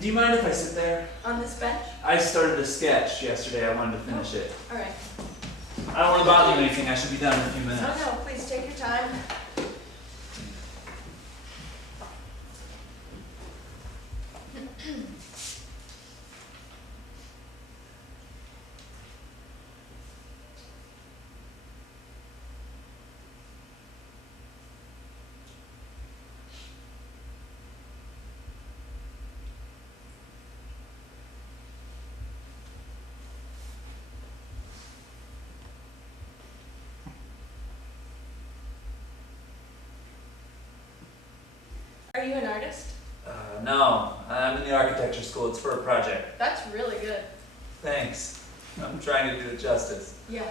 Do you mind if I sit there? On this bench? I started a sketch yesterday. I wanted to finish it. All right. I don't want to bother you with anything. I should be done in a few minutes. Oh no, please take your time. Are you an artist? No, I'm in the architecture school. It's for a project. That's really good. Thanks. I'm trying to do it justice. Yeah.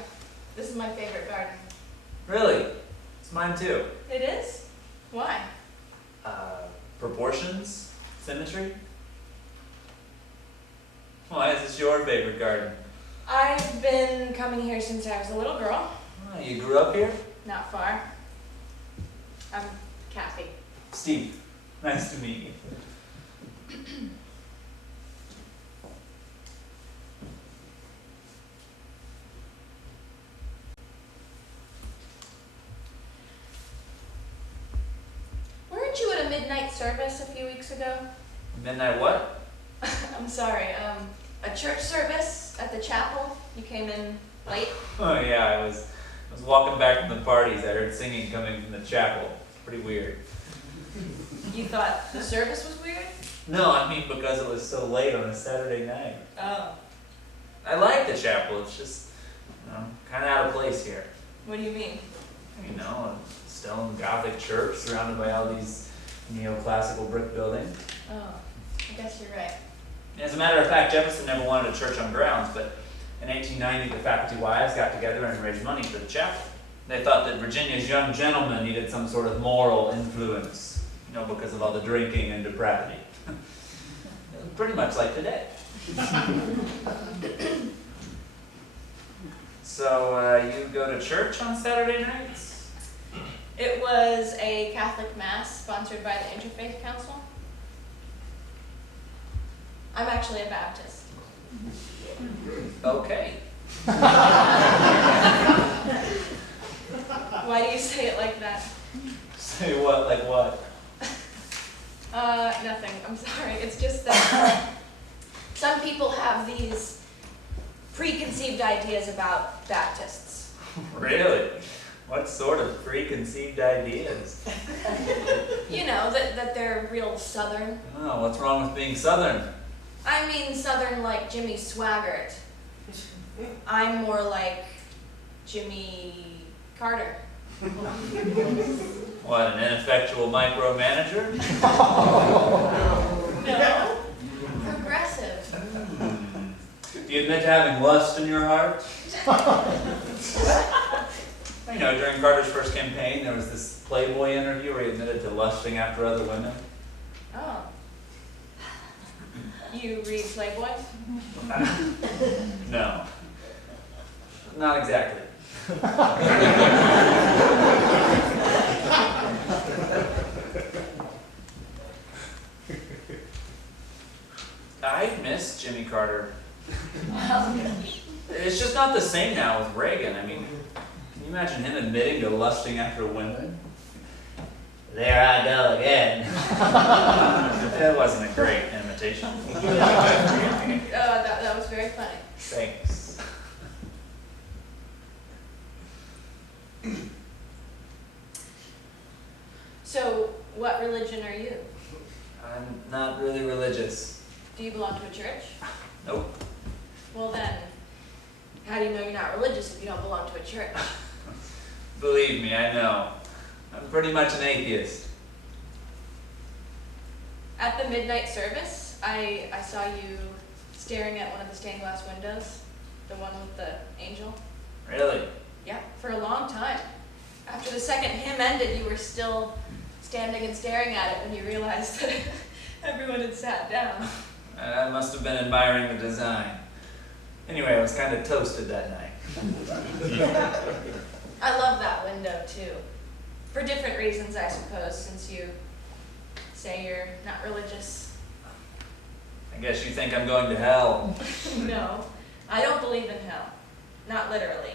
This is my favorite garden. Really? It's mine too. It is? Why? Proportions? Symmetry? Why is this your favorite garden? I've been coming here since I was a little girl. Oh, you grew up here? Not far. I'm Kathy. Steve. Nice to meet you. Weren't you at a midnight service a few weeks ago? Midnight what? I'm sorry, a church service at the chapel. You came in late. Oh yeah, I was walking back from the parties. I heard singing coming from the chapel. It's pretty weird. You thought the service was weird? No, I mean because it was so late on a Saturday night. Oh. I like the chapel. It's just, kind of out of place here. What do you mean? You know, a stone Gothic church surrounded by all these neoclassical brick buildings. Oh, I guess you're right. As a matter of fact, Jefferson never wanted a church on grounds, but in 1890 the faculty wives got together and raised money for the chapel. They thought that Virginia's young gentlemen needed some sort of moral influence, because of all the drinking and depravity. Pretty much like today. So, you go to church on Saturday nights? It was a Catholic Mass sponsored by the Interfaith Council. I'm actually a Baptist. Okay. Why do you say it like that? Say what, like what? Nothing. I'm sorry. It's just that some people have these preconceived ideas about Baptists. Really? What sort of preconceived ideas? That they're real Southern. Oh, what's wrong with being Southern? I mean Southern like Jimmy Swaggart. I'm more like Jimmy Carter. What, an ineffectual micromanager? No. Progressive. Do you admit to having lust in your heart? During Carter's first campaign, there was this Playboy interview where he admitted to lusting after other women. Oh. You read Playboy? No. Not exactly. I miss Jimmy Carter. It's just not the same now with Reagan. I mean, can you imagine him admitting to lusting after women? There I go again. That wasn't a great imitation. That was very funny. Thanks. So, what religion are you? I'm not really religious. Do you belong to a church? Nope. Well then, how do you know you're not religious if you don't belong to a church? Believe me, I know. I'm pretty much an atheist. At the midnight service, I saw you staring at one of the stained glass windows, the one with the angel. Really? Yeah, for a long time. After the second hymn ended, you were still standing and staring at it when you realized that everyone had sat down. I must have been admiring the design. Anyway, I was kind of toasted that night. I love that window too. For different reasons, I suppose, since you say you're not religious. I guess you think I'm going to hell. No, I don't believe in hell. Not literally.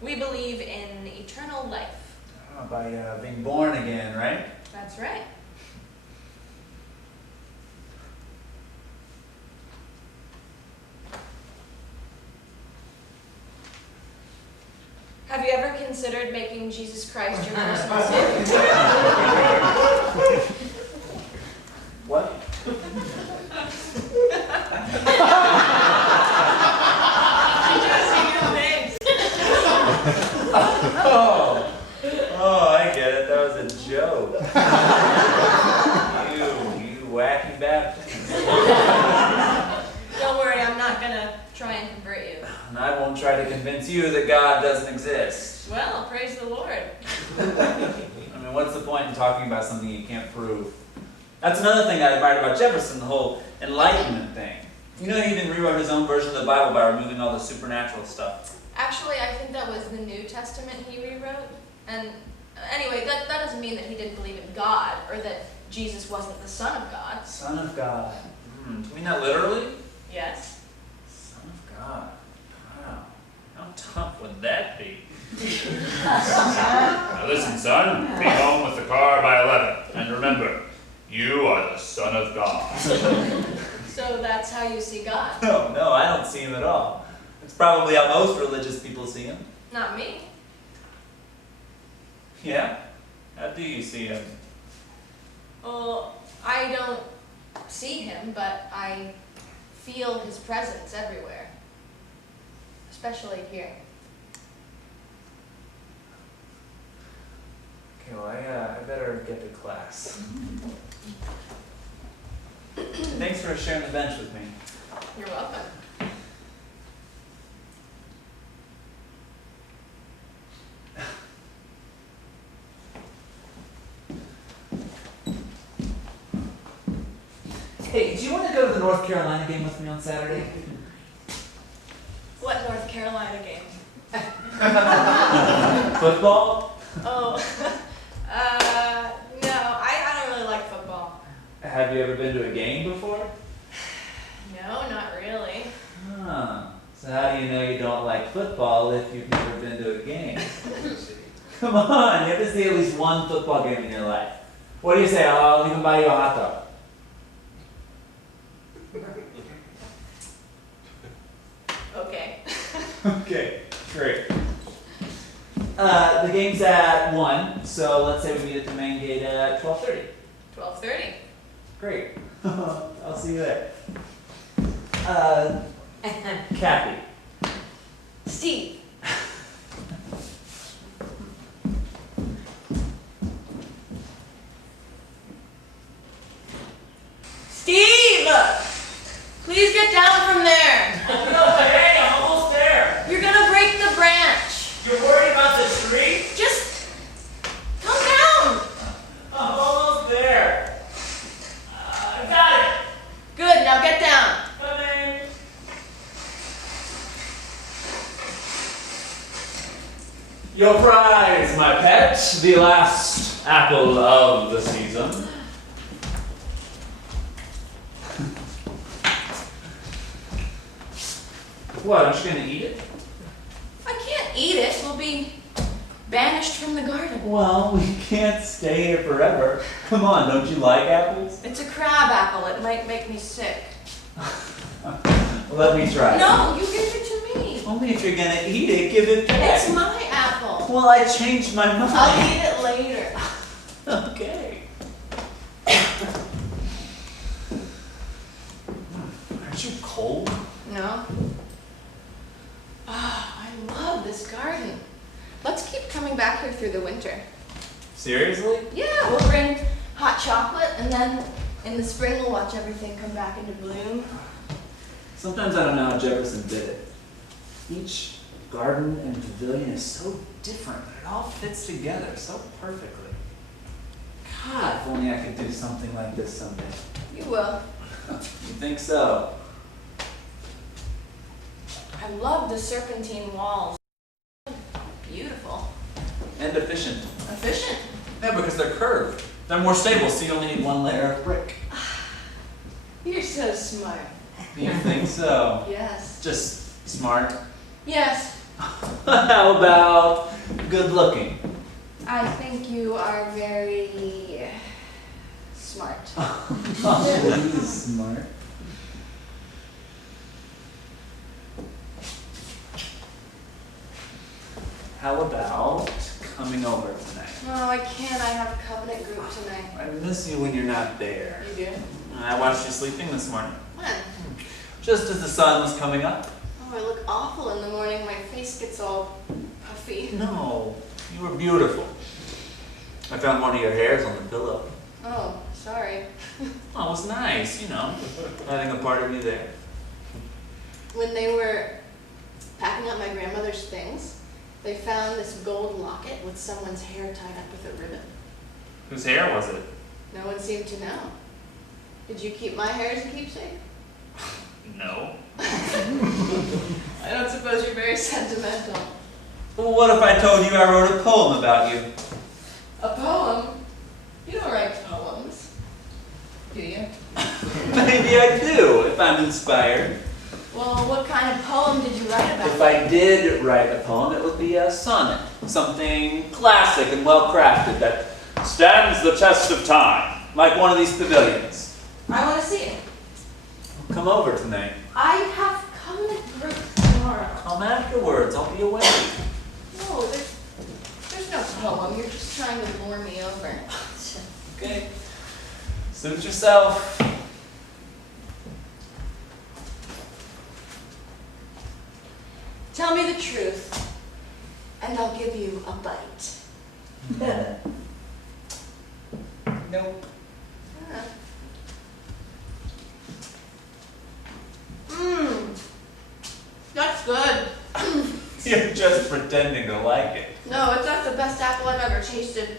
We believe in eternal life. Oh, by being born again, right? That's right. Have you ever considered making Jesus Christ your personal savior? What? Oh, I get it. That was a joke. You wacky Baptist. Don't worry, I'm not gonna try and convert you. And I won't try to convince you that God doesn't exist. Well, praise the Lord. I mean, what's the point in talking about something you can't prove? That's another thing I admired about Jefferson, the whole Enlightenment thing. You know, he even rewrote his own version of the Bible by removing all the supernatural stuff. Actually, I think that was the New Testament he rewrote. And anyway, that doesn't mean that he didn't believe in God, or that Jesus wasn't the Son of God. Son of God. Do you mean that literally? Yes. Son of God. Wow. How tough would that be? Now listen, son, be home with the car by 11. And remember, you are the Son of God. So that's how you see God? No, I don't see him at all. It's probably how most religious people see him. Not me. Yeah? How do you see him? Well, I don't see him, but I feel his presence everywhere. Especially here. Okay, well, I better get to class. Thanks for sharing the bench with me. You're welcome. Hey, do you want to go to the North Carolina game with me on Saturday? What North Carolina game? Football? Oh, no, I don't really like football. Have you ever been to a game before? No, not really. Huh. So how do you know you don't like football if you've never been to a game? Come on, you have to see at least one football game in your life. What do you say? I'll even buy you a hot dog. Okay. Okay, great. The game's at 1, so let's say we meet at the main gate at 12:30. 12:30. Great. I'll see you there. Kathy. Steve. Steve! Please get down from there. No, hey, I'm almost there. You're gonna break the branch. You're worried about the tree? Just calm down. I'm almost there. I got it. Good, now get down. Coming. Your prize, my pet, the last apple of the season. What, aren't you gonna eat it? I can't eat it. We'll be banished from the garden. Well, we can't stay here forever. Come on, don't you like apples? It's a crab apple. It might make me sick. Let me try. No, you give it to me. Only if you're gonna eat it, give it back. It's my apple. Well, I changed my mind. I'll eat it later. Okay. Aren't you cold? No. Ah, I love this garden. Let's keep coming back here through the winter. Seriously? Yeah, we'll bring hot chocolate, and then in the spring we'll watch everything come back into bloom. Sometimes I don't know how Jefferson did it. Each garden and pavilion is so different, but it all fits together so perfectly. God, if only I could do something like this someday. You will. You think so? I love the serpentine walls. Beautiful. And efficient. Efficient. Yeah, because they're curved. They're more stable, so you only need one layer of brick. You're so smart. You think so? Yes. Just smart? Yes. How about good looking? I think you are very smart. Oh, smart. How about coming over tonight? No, I can't. I have covenant group tonight. I miss you when you're not there. You do? I watched you sleeping this morning, When? just as the sun was coming up. Oh, I look awful in the morning. My face gets all puffy. No, you were beautiful. I found one of your hairs on the pillow. Oh, sorry. Oh, it was nice, having a part of you there. When they were packing up my grandmother's things, they found this gold locket with someone's hair tied up with a ribbon. Whose hair was it? No one seemed to know. Did you keep my hair as a keepsake? No. I don't suppose you're very sentimental. Well, what if I told you I wrote a poem about you? A poem? You don't write poems, do you? Maybe I do, if I'm inspired. Well, what kind of poem did you write about? If I did write a poem, it would be a sonnet. Something classic and well-crafted that stands the test of time, like one of these pavilions. I want to see it. Come over tonight. I have covenant group tomorrow. Come afterwards, I'll be away. No, there's no poem. You're just trying to lure me over. Okay. Suit yourself. Tell me the truth, and I'll give you a bite. Nope. That's good. You're just pretending to like it. No, it's not the best apple I've ever tasted.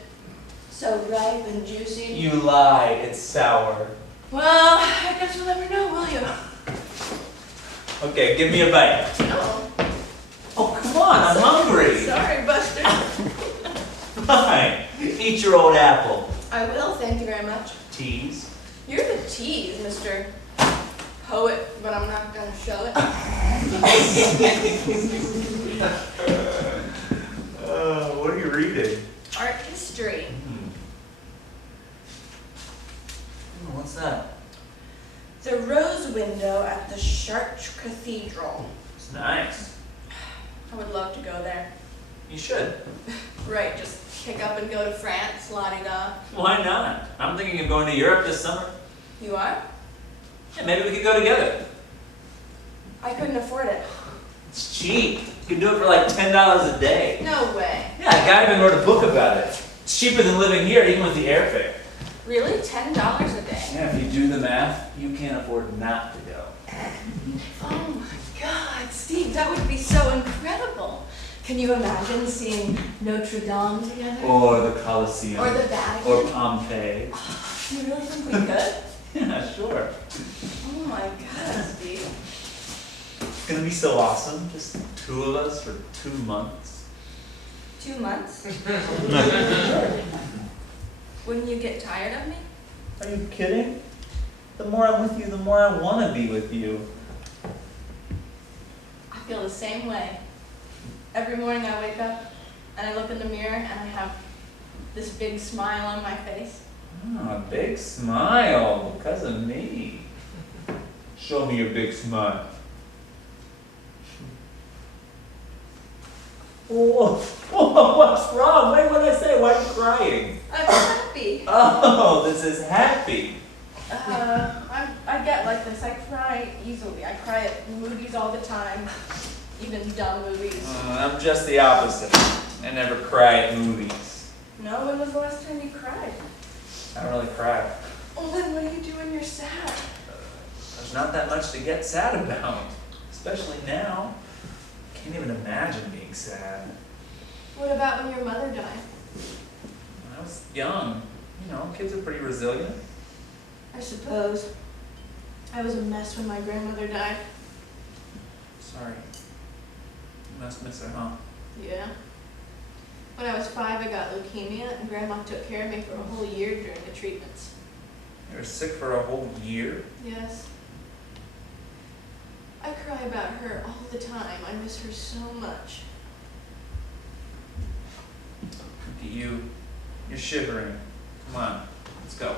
So ripe and juicy. You lie, it's sour. Well, I guess you'll never know, will you? Okay, give me a bite. No. Oh, come on, I'm hungry. Sorry, Buster. Fine. Eat your old apple. I will, thank you very much. Tease. You're the tease, Mr. Poet, but I'm not gonna show it. What are you reading? Art history. What's that? The rose window at the Chartres Cathedral. It's nice. I would love to go there. You should. Right, just pick up and go to France, la-di-da. Why not? I'm thinking of going to Europe this summer. You are? Yeah, maybe we could go together. I couldn't afford it. It's cheap. You can do it for like $10 a day. No way. Yeah, a guy even wrote a book about it. It's cheaper than living here, even with the airfare. Really? $10 a day? Yeah, if you do the math, you can't afford not to go. Oh my God, Steve, that would be so incredible. Can you imagine seeing Notre Dame together? Or the Colosseum. Or the Vatican? Or Pompeii. You really think we could? Yeah, sure. Oh my God, Steve. It's gonna be so awesome. Just two of us for 2 months. 2 months? Wouldn't you get tired of me? Are you kidding? The more I'm with you, the more I want to be with you. I feel the same way. Every morning I wake up and I look in the mirror and I have this big smile on my face. Oh, a big smile because of me. Show me your big smile. Whoa, what's wrong? Wait, what did I say? Why are you crying? I'm happy. Oh, this is happy. I get like this. I cry easily. I cry at movies all the time, even dumb movies. I'm just the opposite. I never cry at movies. No, when was the last time you cried? I don't really cry. Well, then what do you do when you're sad? There's not that much to get sad about, especially now. I can't even imagine being sad. What about when your mother died? When I was young, kids are pretty resilient. I suppose. I was a mess when my grandmother died. Sorry. You must miss her, huh? Yeah. When I was 5, I got leukemia, and Grandma took care of me for a whole year during the treatments. You were sick for a whole year? Yes. I cry about her all the time. I miss her so much. Look at you. You're shivering. Come on, let's go.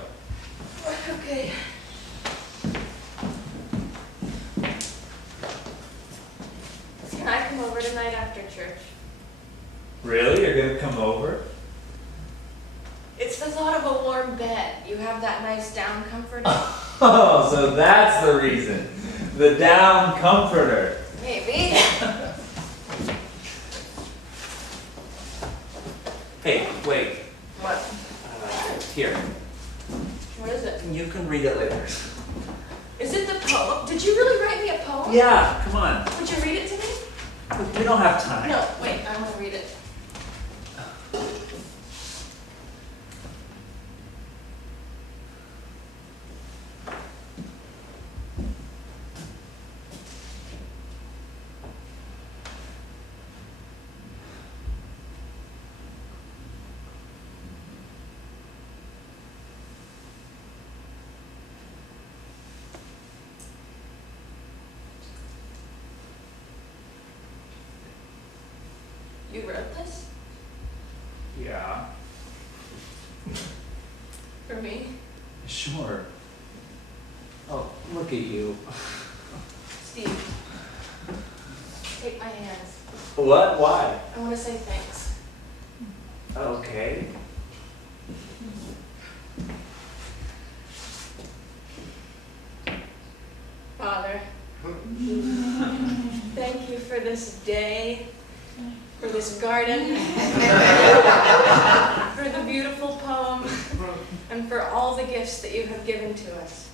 Okay. Can I come over tonight after church? Really? You're gonna come over? It's the thought of a warm bed. You have that nice down comforter? Oh, so that's the reason. The down comforter. Maybe. Hey, wait. What? Here. What is it? You can read it later. Is it the poem? Did you really write me a poem? Yeah, come on. Would you read it to me? We don't have time. No, wait, I want to read it. You wrote this? Yeah. For me? Sure. Oh, look at you. Steve, take my hands. What? Why? I want to say thanks. Okay. Father, thank you for this day, for this garden, for the beautiful poem, and for all the gifts that you have given to us.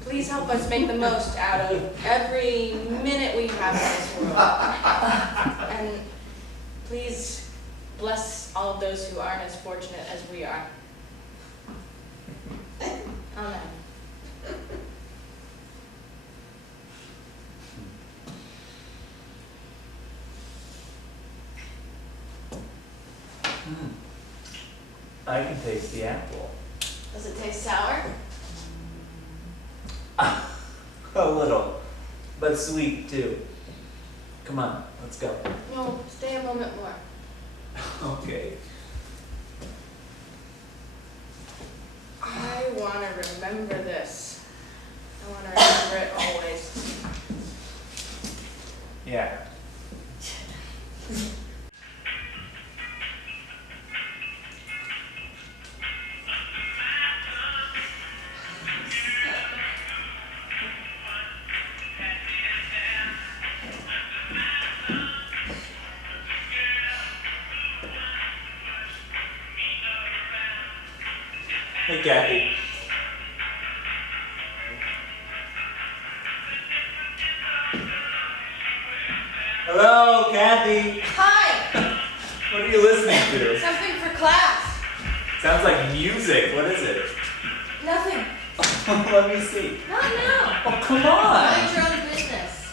Please help us make the most out of every minute we have in this world. And please bless all of those who aren't as fortunate as we are. Amen. I can taste the apple. Does it taste sour? A little, but sweet too. Come on, let's go. No, stay a moment more. Okay. I want to remember this. I want to remember it always. Yeah. Hey, Kathy. Hello, Kathy. Hi! What are you listening to? Something for class. Sounds like music. What is it? Nothing. Let me see. Not now. Oh, come on. Mind your own business.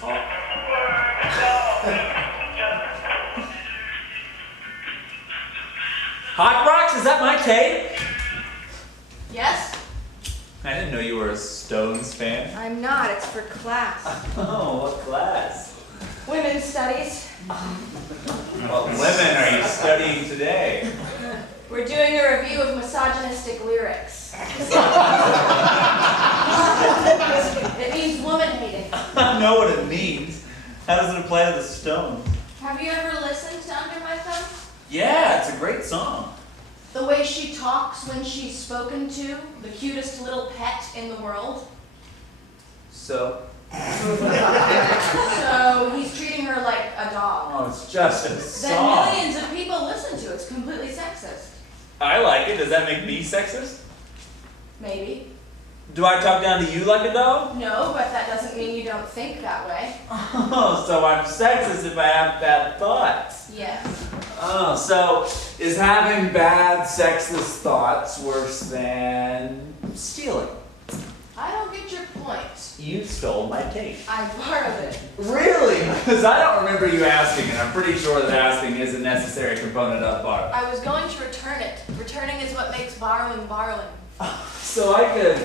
Hot Rocks? Is that my tape? Yes? I didn't know you were a Stones fan. I'm not. It's for class. Oh, what class? Women's studies. What women are you studying today? We're doing a review of misogynistic lyrics. It means woman hating. I know what it means. How does it apply to the Stones? Have you ever listened to Under My Thumb? Yeah, it's a great song. The way she talks when she's spoken to, the cutest little pet in the world. So? So he's treating her like a dog. Oh, it's just a That song. millions of people listen to. It's completely sexist. I like it. Does that make me sexist? Maybe. Do I talk down to you like a dog? No, but that doesn't mean you don't think that way. Oh, so I'm sexist if I have bad thoughts. Yes. Oh, so is having bad sexist thoughts worse than stealing? I don't get your point. You stole my tape. I borrowed it. Really? Because I don't remember you asking, and I'm pretty sure that asking is a necessary component of borrowing. I was going to return it. Returning is what makes borrowing borrowing. So So I could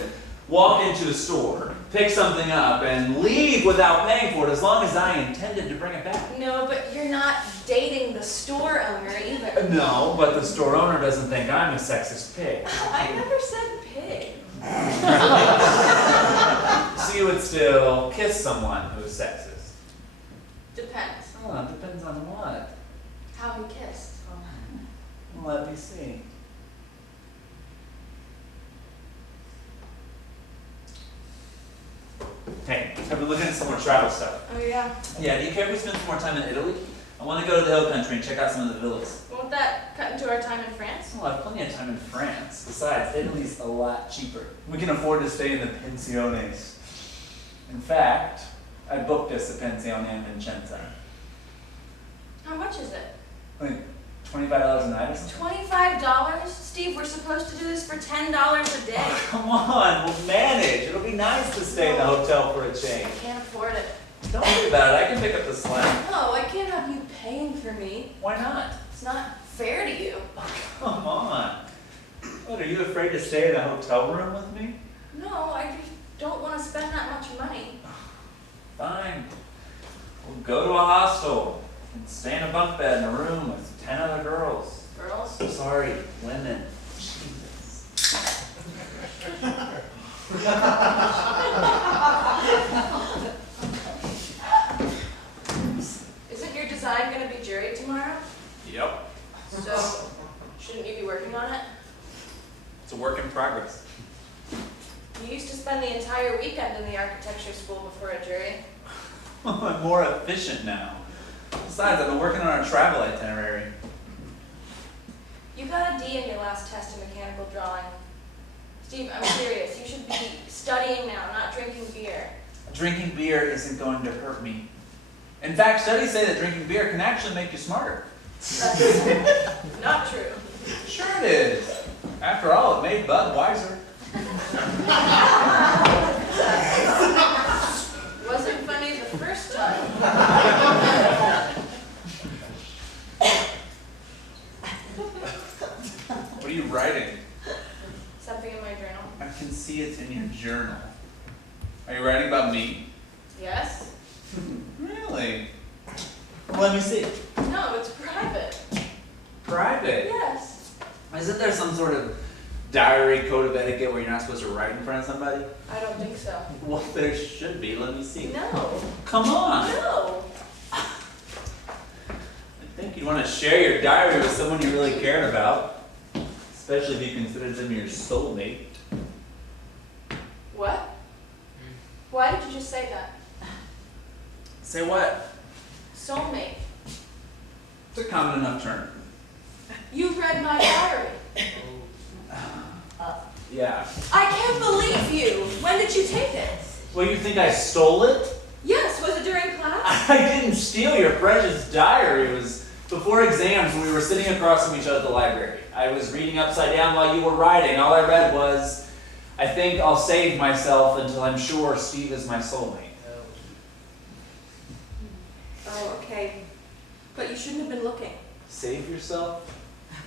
walk into a store, pick something up, and leave without paying for it as long as I intended to bring it back. No, but you're not dating the store owner either. No, but the store owner doesn't think I'm a sexist pig. I never said pig. So you would still kiss someone who is sexist? Depends. Oh, it depends on what. How he kissed. Well, let me see. Hey, I've been looking at some more travel stuff. Oh yeah. Yeah, do you care if we spend some more time in Italy? I want to go to the hill country and check out some of the villas. Won't that cut into our time in France? Well, I have plenty of time in France. Besides, Italy's a lot cheaper. We can afford to stay in the pensiones. In fact, I booked us a pensione in Vicenza. How much is it? Like $25 a night or something? $25? Steve, we're supposed to do this for $10 a day. Oh, come on, we'll manage. It'll be nice to stay in the hotel for a change. I can't afford it. Don't worry about it. I can pick up the slack. No, I can't have you paying for me. Why not? It's not fair to you. Come on. What, are you afraid to stay in a hotel room with me? No, I just don't want to spend that much money. Fine. We'll go to a hostel and stay in a bunk bed in a room with 10 other girls. Girls? I'm sorry, women. Jesus. Isn't your design going to be juried tomorrow? Yep. So, shouldn't you be working on it? It's a work in progress. You used to spend the entire weekend in the architecture school before a jury. I'm more efficient now. Besides, I've been working on our travel itinerary. You got a D in your last test in mechanical drawing. Steve, I'm serious. You should be studying now, not drinking beer. Drinking beer isn't going to hurt me. In fact, studies say that drinking beer can actually make you smarter. That's not true. Sure it is. After all, it made Bud wiser. Wasn't funny the first time. What are you writing? Something in my journal. I can see it in your journal. Are you writing about me? Yes? Really? Let me see. No, it's private. Private? Yes. Isn't there some sort of diary code of etiquette where you're not supposed to write in front of somebody? I don't think so. Well, there should be. Let me see. No. Come on. No. I think you'd want to share your diary with someone you really cared about, especially if you considered them your soulmate. What? Why did you just say that? Say what? Soulmate. It's a common enough term. You read my diary. Yeah. I can't believe you. When did you take it? Well, you think I stole it? Yes, was it during class? I didn't steal your precious diary. It was before exams when we were sitting across from each other at the library. I was reading upside down while you were writing. All I read was, I think I'll save myself until I'm sure Steve is my soulmate. Oh, okay. But you shouldn't have been looking. Save yourself?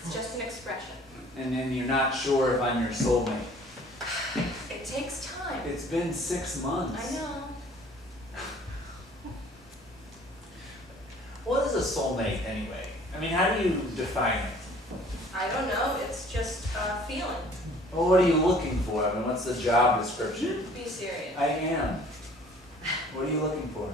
It's just an expression. And then you're not sure if I'm your soulmate. It takes time. It's been 6 months. I know. What is a soulmate anyway? I mean, how do you define it? I don't know. It's just a feeling. Well, what are you looking for? I mean, what's the job description? Be serious. I am. What are you looking for?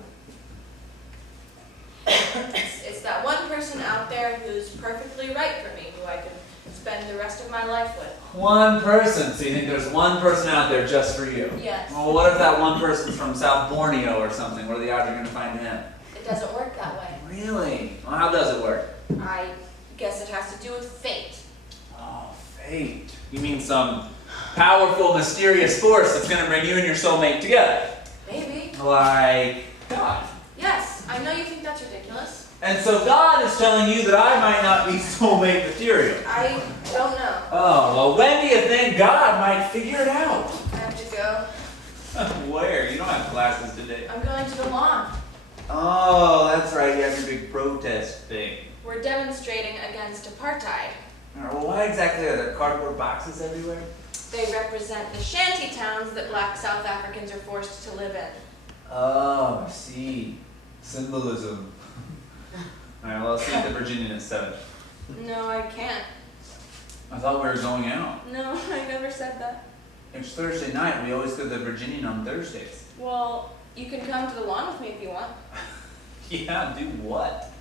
It's that one person out there who's perfectly right for me, who I could spend the rest of my life with. One person. So you think there's one person out there just for you? Yes. Well, what if that one person's from South Borneo or something? What are the odds you're going to find him? It doesn't work that way. Really? Well, how does it work? I guess it has to do with fate. Oh, fate. You mean some powerful, mysterious force that's going to bring you and your soulmate together? Maybe. Like God. Yes, I know you think that's ridiculous. And so God is telling you that I might not be soulmate material. I don't know. Oh, well, when do you think God might figure it out? I have to go. Where? You don't have classes today. I'm going to the lawn. Oh, that's right. You have your big protest thing. We're demonstrating against apartheid. All right, well, why exactly are there cardboard boxes everywhere? They represent the shanty towns that black South Africans are forced to live in. Oh, I see. Symbolism. Alright, well, I'll see you at the Virginian at 7. No, I can't. I thought we were going out. No, I never said that. It's Thursday night. We always go to the Virginian on Thursdays. Well, you can come to the lawn with me if you want. Yeah, do what?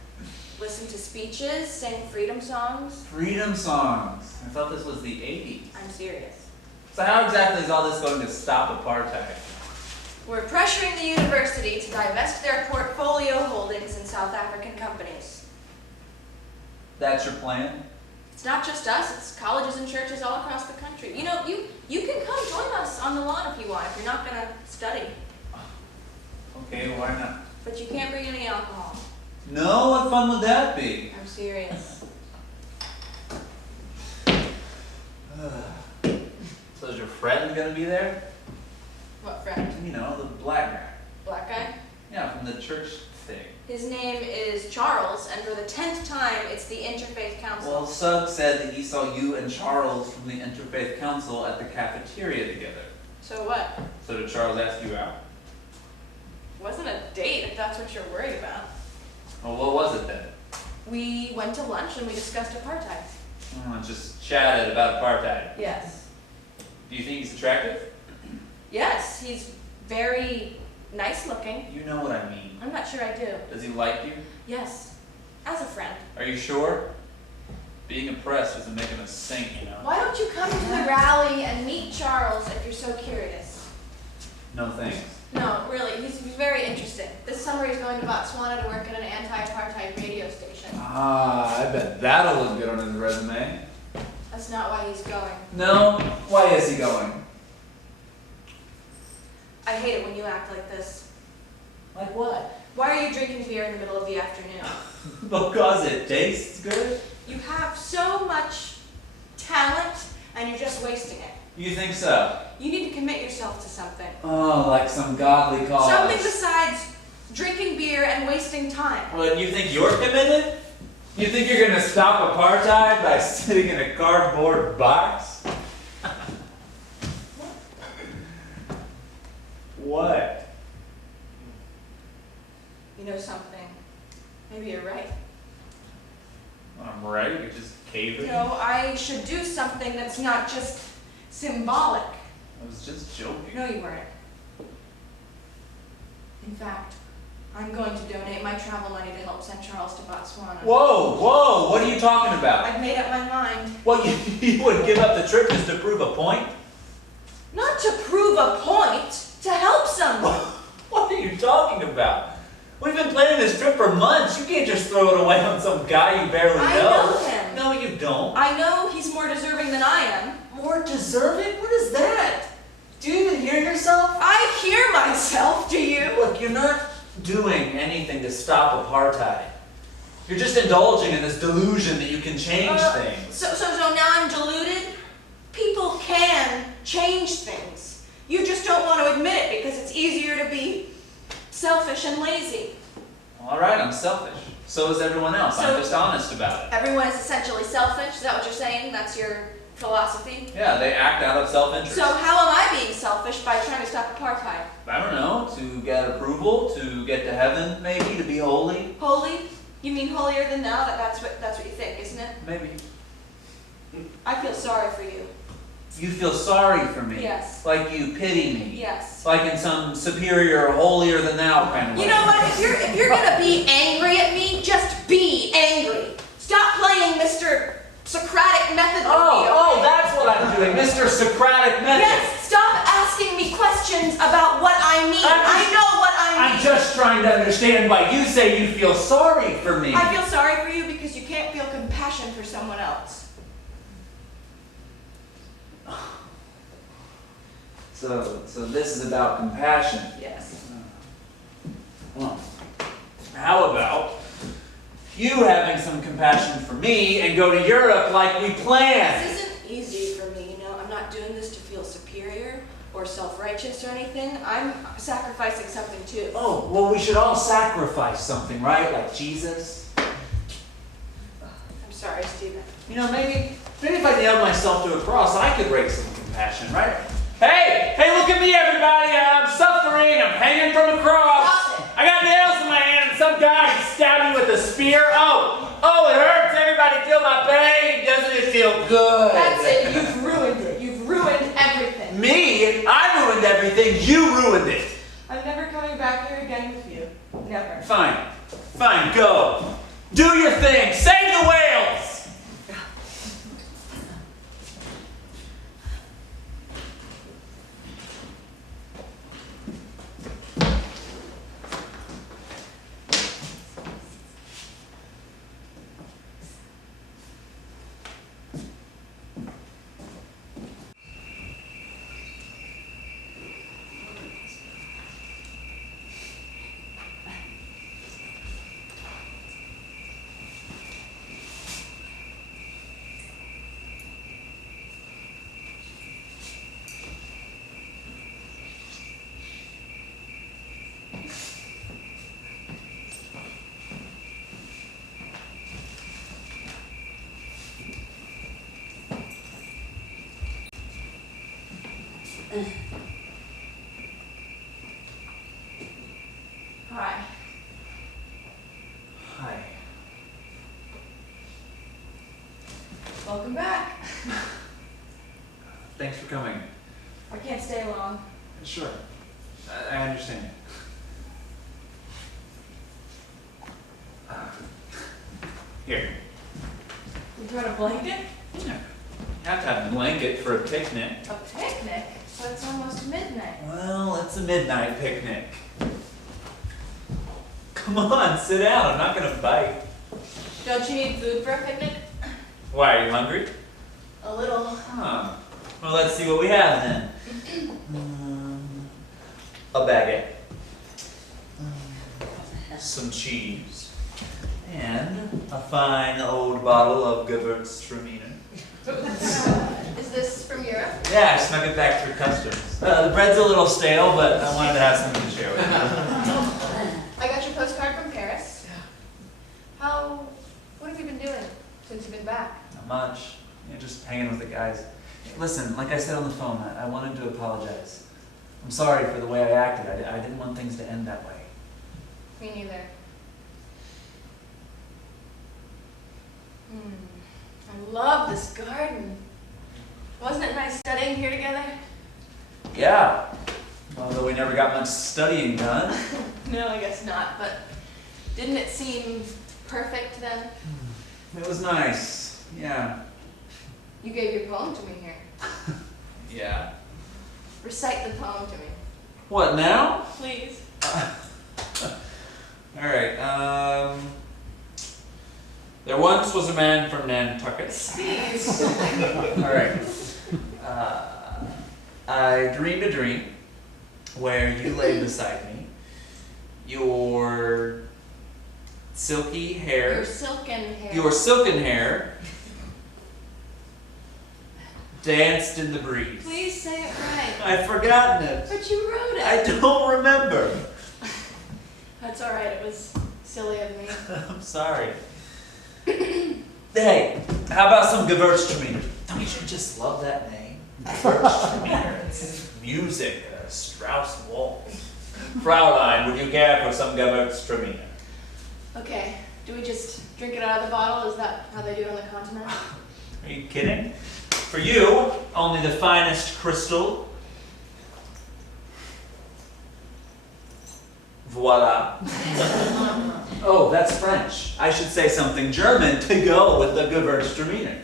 Listen to speeches, sing freedom songs. Freedom songs. I thought this was the 80s. I'm serious. So how exactly is all this going to stop apartheid? We're pressuring the university to divest their portfolio holdings in South African companies. That's your plan? It's not just us, it's colleges and churches all across the country. You know, you can come join us on the lawn if you want, if you're not going to study. Okay, why not? But you can't bring any alcohol. No, what fun would that be? I'm serious. So is your friend gonna be there? What friend? You know, the black guy. Black guy? Yeah, from the church thing. His name is Charles, and for the 10th time, it's the Interfaith Council. Well, Sugg said that he saw you and Charles from the Interfaith Council at the cafeteria together. So what? So did Charles ask you out? It wasn't a date, if that's what you're worried about. Well, what was it then? We went to lunch and we discussed apartheid. Oh, just chatted about apartheid. Yes. Do you think he's attractive? Yes, he's very nice looking. You know what I mean. I'm not sure I do. Does he like you? Yes, as a friend. Are you sure? Being oppressed doesn't make him a saint, you know. Why don't you come to the rally and meet Charles if you're so curious? No thanks. No, really, he's very interesting. This summer he's going to Botswana to work at an anti-apartheid radio station. Ah, I bet that'll look good on his resume. That's not why he's going. No? Why is he going? I hate it when you act like this. Like what? Why are you drinking beer in the middle of the afternoon? Because it tastes good? You have so much talent and you're just wasting it. You think so? You need to commit yourself to something. Oh, like some godly cause. Something besides drinking beer and wasting time. Well, you think you're committed? You think you're gonna stop apartheid by sitting in a cardboard box? What? You know something? Maybe you're right. I'm right, you're just caving. No, I should do something that's not just symbolic. I was just joking. No, you weren't. In fact, I'm going to donate my travel money to help send Charles to Botswana. Whoa, what are you talking about? I've made up my mind. What, you would give up the trip just to prove a point? Not to prove a point, to help someone. What are you talking about? We've been planning this trip for months. You can't just throw it away on some guy you barely know. I know him. No, you don't. I know he's more deserving than I am. More deserving? What is that? Do you even hear yourself? I hear myself, do you? Look, you're not doing anything to stop apartheid. You're just indulging in this delusion that you can change things. So now I'm deluded? People can change things. You just don't want to admit it because it's easier to be selfish and lazy. All right, I'm selfish. So is everyone else. I'm just honest about it. Everyone is essentially selfish? Is that what you're saying? That's your philosophy? Yeah, they act out of self-interest. So how am I being selfish by trying to stop apartheid? I don't know, to get approval, to get to heaven, maybe, to be holy. Holy? You mean holier than thou? That's what you think, isn't it? Maybe. I feel sorry for you. You feel sorry for me. Yes. Like you pity me. Yes. Like in some superior, holier than thou kind of way. You know what? If you're gonna be angry at me, just be angry. Stop playing Mr. Socratic method with me. Okay? That's what I'm doing, Mr. Socratic method. Yes, stop asking me questions about what I mean. I know what I mean. I'm just trying to understand why you say you feel sorry for me. I feel sorry for you because you can't feel compassion for someone else. So this is about compassion. Yes. Well, how about you having some compassion for me and go to Europe like we planned? This isn't easy for me, you know. I'm not doing this to feel superior or self-righteous or anything. I'm sacrificing something too. Oh, well, we should all sacrifice something, right? Like Jesus. I'm sorry, Stephen. You know, maybe if I nailed myself to a cross, I could raise some compassion. compassion, right? Hey! Hey, look at me, everybody! I'm suffering! I'm hanging from a cross! I got nails in my hand and some guy stabbed me with a spear. Oh, it hurts! Everybody feel my pain! Doesn't it feel good? That's it. You've ruined it. You've ruined everything. Me? I ruined everything. You ruined it. I'm never coming back here again with you. Never. Fine. Fine, go. Do your thing. Save the whales! Hi. Hi. Welcome back. Thanks for coming. I can't stay long. Sure. I understand. Here. You brought a blanket? You have to have a blanket for a picnic. A picnic? But it's almost midnight. Well, it's a midnight picnic. Come on, sit down. I'm not gonna bite. Don't you need food for a picnic? Why, are you hungry? A little. Huh. Well, let's see what we have then. A baguette. Some cheese. And a fine old bottle of Gewürztraminer. Is this from Europe? Yeah, I snuck it back through customs. The bread's a little stale, but I wanted to have something to share with you. I got your postcard from Paris. What have you been doing since you've been back? Not much. Just hanging with the guys. Listen, like I said on the phone, I wanted to apologize. I'm sorry for the way I acted. I didn't want things to end that way. Me neither. I love this garden. Wasn't it nice studying here together? Yeah. Although we never got much studying done. No, I guess not, but didn't it seem perfect then? It was nice. Yeah. You gave your poem to me here. Yeah. Recite the poem to me. What, now? Please. Alright, there once was a man from Nantucket. Please. Alright. I dreamed a dream where you lay beside me. Your silky hair. Your silken hair. Your silken hair danced in the breeze. Please say it right. I've forgotten it. But you wrote it. I don't remember. That's alright, it was silly of me. I'm sorry. Hey, how about some Gewürztraminer? Don't you just love that name? Gewürztraminer. It's music, a Strauss waltz. Fraulein, would you care for some Gewürztraminer? Okay, do we just drink it out of the bottle? Is that how they do it on the continent? Are you kidding? For you, only the finest crystal. Voila. Oh, that's French. I should say something German to go with the Gewürztraminer.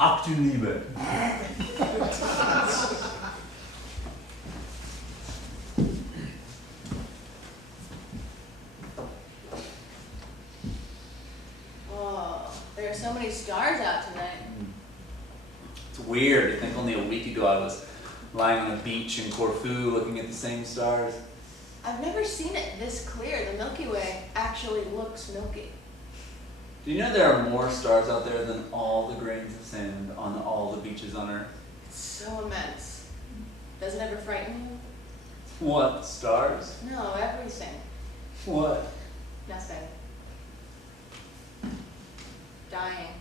Ach du Liebe. Oh, there are so many stars out tonight. It's weird. I think only a week ago I was lying on a beach in Corfu looking at the same stars. I've never seen it this clear. The Milky Way actually looks milky. Do you know there are more stars out there than all the grains of sand on all the beaches on Earth? It's so immense. Does it ever frighten you? What? Stars? No, everything. What? Nothing. Dying.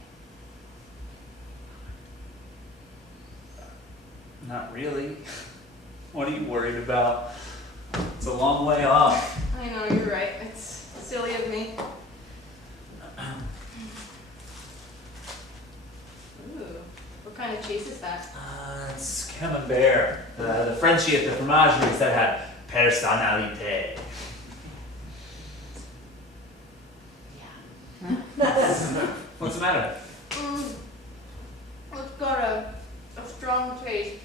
Not really. What are you worried about? It's a long way off. I know, you're right. It's silly of me. Ooh, what kind of cheese is that? It's Camembert. The Frenchie at the fromagerie said had personnalité. What's the matter? It's got a strong taste.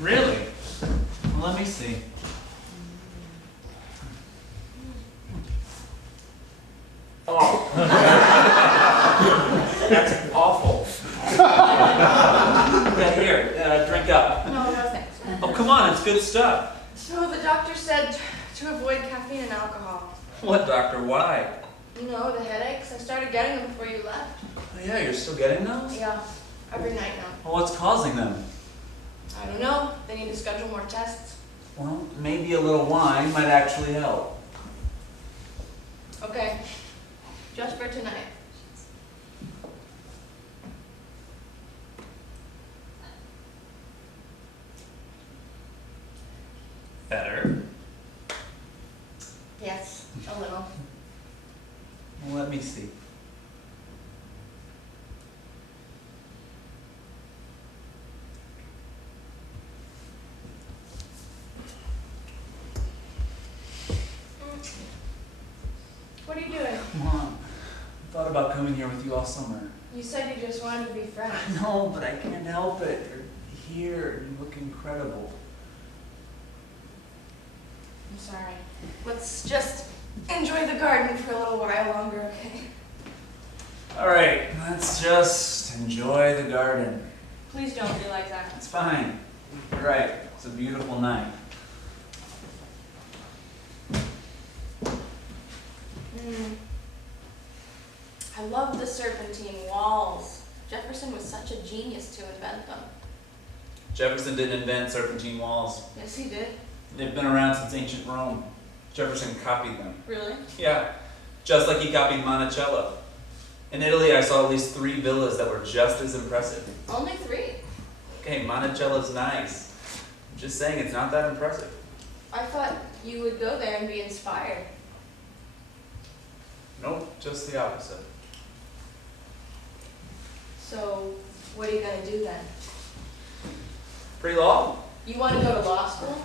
Really? Well, let me see. Oh. That's awful. Yeah, here, drink up. No, no thanks. Oh, come on, it's good stuff. So the doctor said to avoid caffeine and alcohol. What, doctor? Why? You know, the headaches. I started getting them before you left. Oh, yeah, you're still getting those? Yeah, every night now. Well, what's causing them? I don't know. They need to schedule more tests. Well, maybe a little wine might actually help. Okay, just for tonight. Better. Yes, a little. Well, let me see. What are you doing? Come on. I thought about coming here with you all summer. You said you just wanted to be friends. No, but I can't help it. You're here and you look incredible. I'm sorry. Let's just enjoy the garden for a little while longer, okay? All right, let's just enjoy the garden. Please don't be like that. It's fine. You're right. It's a beautiful night. I love the serpentine walls. Jefferson was such a genius to invent them. Jefferson didn't invent serpentine walls. Yes, he did. They've been around since ancient Rome. Jefferson copied them. Really? Yeah, just like he copied Monticello. In Italy, I saw at least 3 villas that were just as impressive. Only 3? Okay, Monticello's nice. I'm just saying it's not that impressive. I thought you would go there and be inspired. Nope, just the opposite. So, what are you going to do then? Pre-law? You want to go to law school?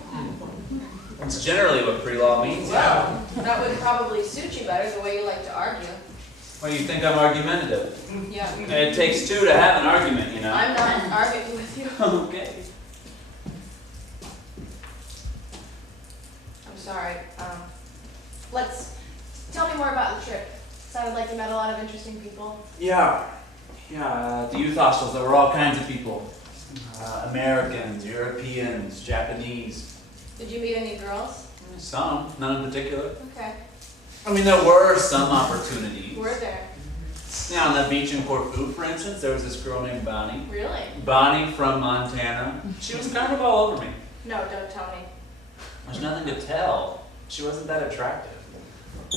That's generally what pre-law means. Well, that would probably suit you better the way you like to argue. Well, you think I'm argumentative. Yeah. And it takes 2 to have an argument, you know. I'm not arguing with you. Okay. I'm sorry. Tell me more about the trip. Sounded like you met a lot of interesting people. Yeah, the youth hostels, there were all kinds of people. Americans, Europeans, Japanese. Did you meet any girls? Some, none in particular. Okay. I mean, there were some opportunities. Were there? Yeah, on the beach in Corfu, for instance, there was this girl named Bonnie. Really? Bonnie from Montana. She was kind of all over me. No, don't tell me. There's nothing to tell. She wasn't that attractive.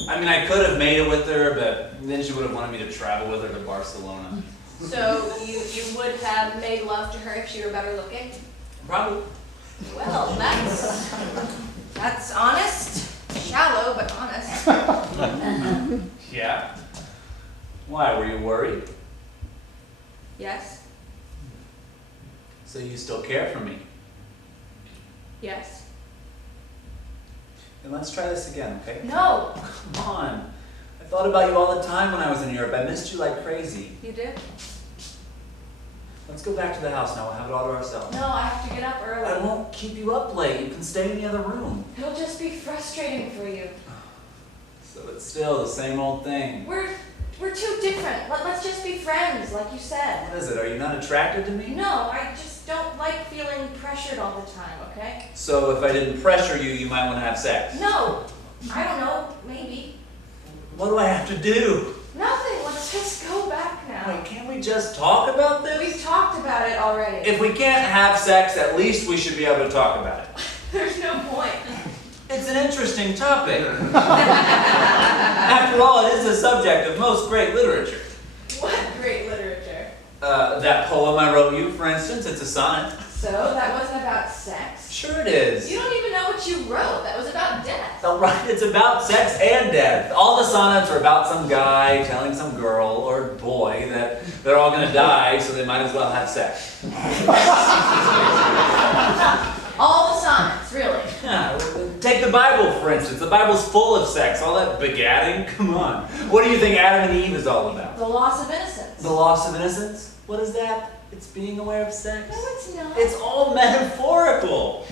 I mean, I could have made it with her, but then she would have wanted me to travel with her to Barcelona. So you would have made love to her if she were better looking? Probably. Well, that's honest. Shallow, but honest. Yeah. Why, were you worried? Yes. So you still care for me? Yes. Then let's try this again, okay? No. Come on. I thought about you all the time when I was in Europe. I missed you like crazy. You did? Let's go back to the house now. We'll have it all to ourselves. No, I have to get up early. I won't keep you up late. You can stay in the other room. It'll just be frustrating for you. So it's still the same old thing. We're too different. Let's just be friends, like you said. What is it? Are you not attracted to me? No, I just don't like feeling pressured all the time, okay? So if I didn't pressure you, you might want to have sex. No. I don't know. Maybe. What do I have to do? Nothing. Let's just go back now. Wait, can't we just talk about this? We've talked about it already. If we can't have sex, at least we should be able to talk about it. There's no point. It's an interesting topic. After all, it is the subject of most great literature. What great literature. That poem I wrote you, for instance, it's a sonnet. So that wasn't about sex? Sure it is. You don't even know what you wrote. That was about death. Oh, right, it's about sex and death. All the sonnets are about some guy telling some girl or boy that they're all gonna die, so they might as well have sex. All the sonnets, really? Yeah, take the Bible, for instance. The Bible's full of sex. All that begatting, come on. What do you think Adam and Eve is all about? The loss of innocence. The loss of innocence? What is that? It's being aware of sex. No, it's not. It's all metaphorical.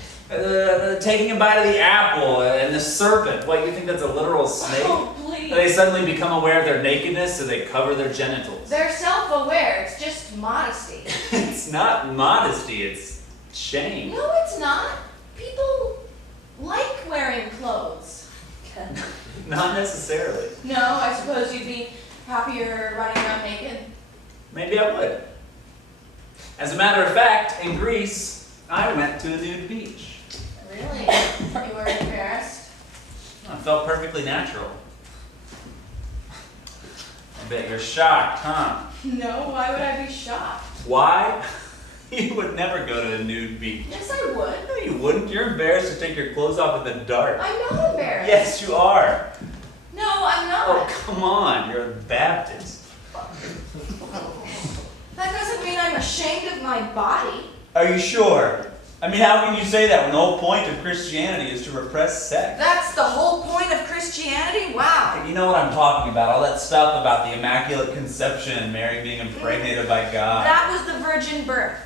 Taking a bite of the apple and the serpent. What, you think that's a literal snake? Oh, please. They suddenly become aware of their nakedness, so they cover their genitals. They're self-aware. It's just modesty. It's not modesty, it's shame. No, it's not. People like wearing clothes. Not necessarily. No, I suppose you'd be happier running around naked. Maybe I would. As a matter of fact, in Greece, I went to a nude beach. Really? You were embarrassed? I felt perfectly natural. I bet you're shocked, huh? No, why would I be shocked? Why? You would never go to a nude beach. Yes, I would. No, you wouldn't. You're embarrassed to take your clothes off in the dark. I'm not embarrassed. Yes, you are. No, I'm not. Oh, come on. You're a Baptist. That doesn't mean I'm ashamed of my body. Are you sure? I mean, how can you say that when the whole point of Christianity is to repress sex? That's the whole point of Christianity? Wow. You know what I'm talking about, all that stuff about the Immaculate Conception, Mary being impregnated by God. That was the virgin birth.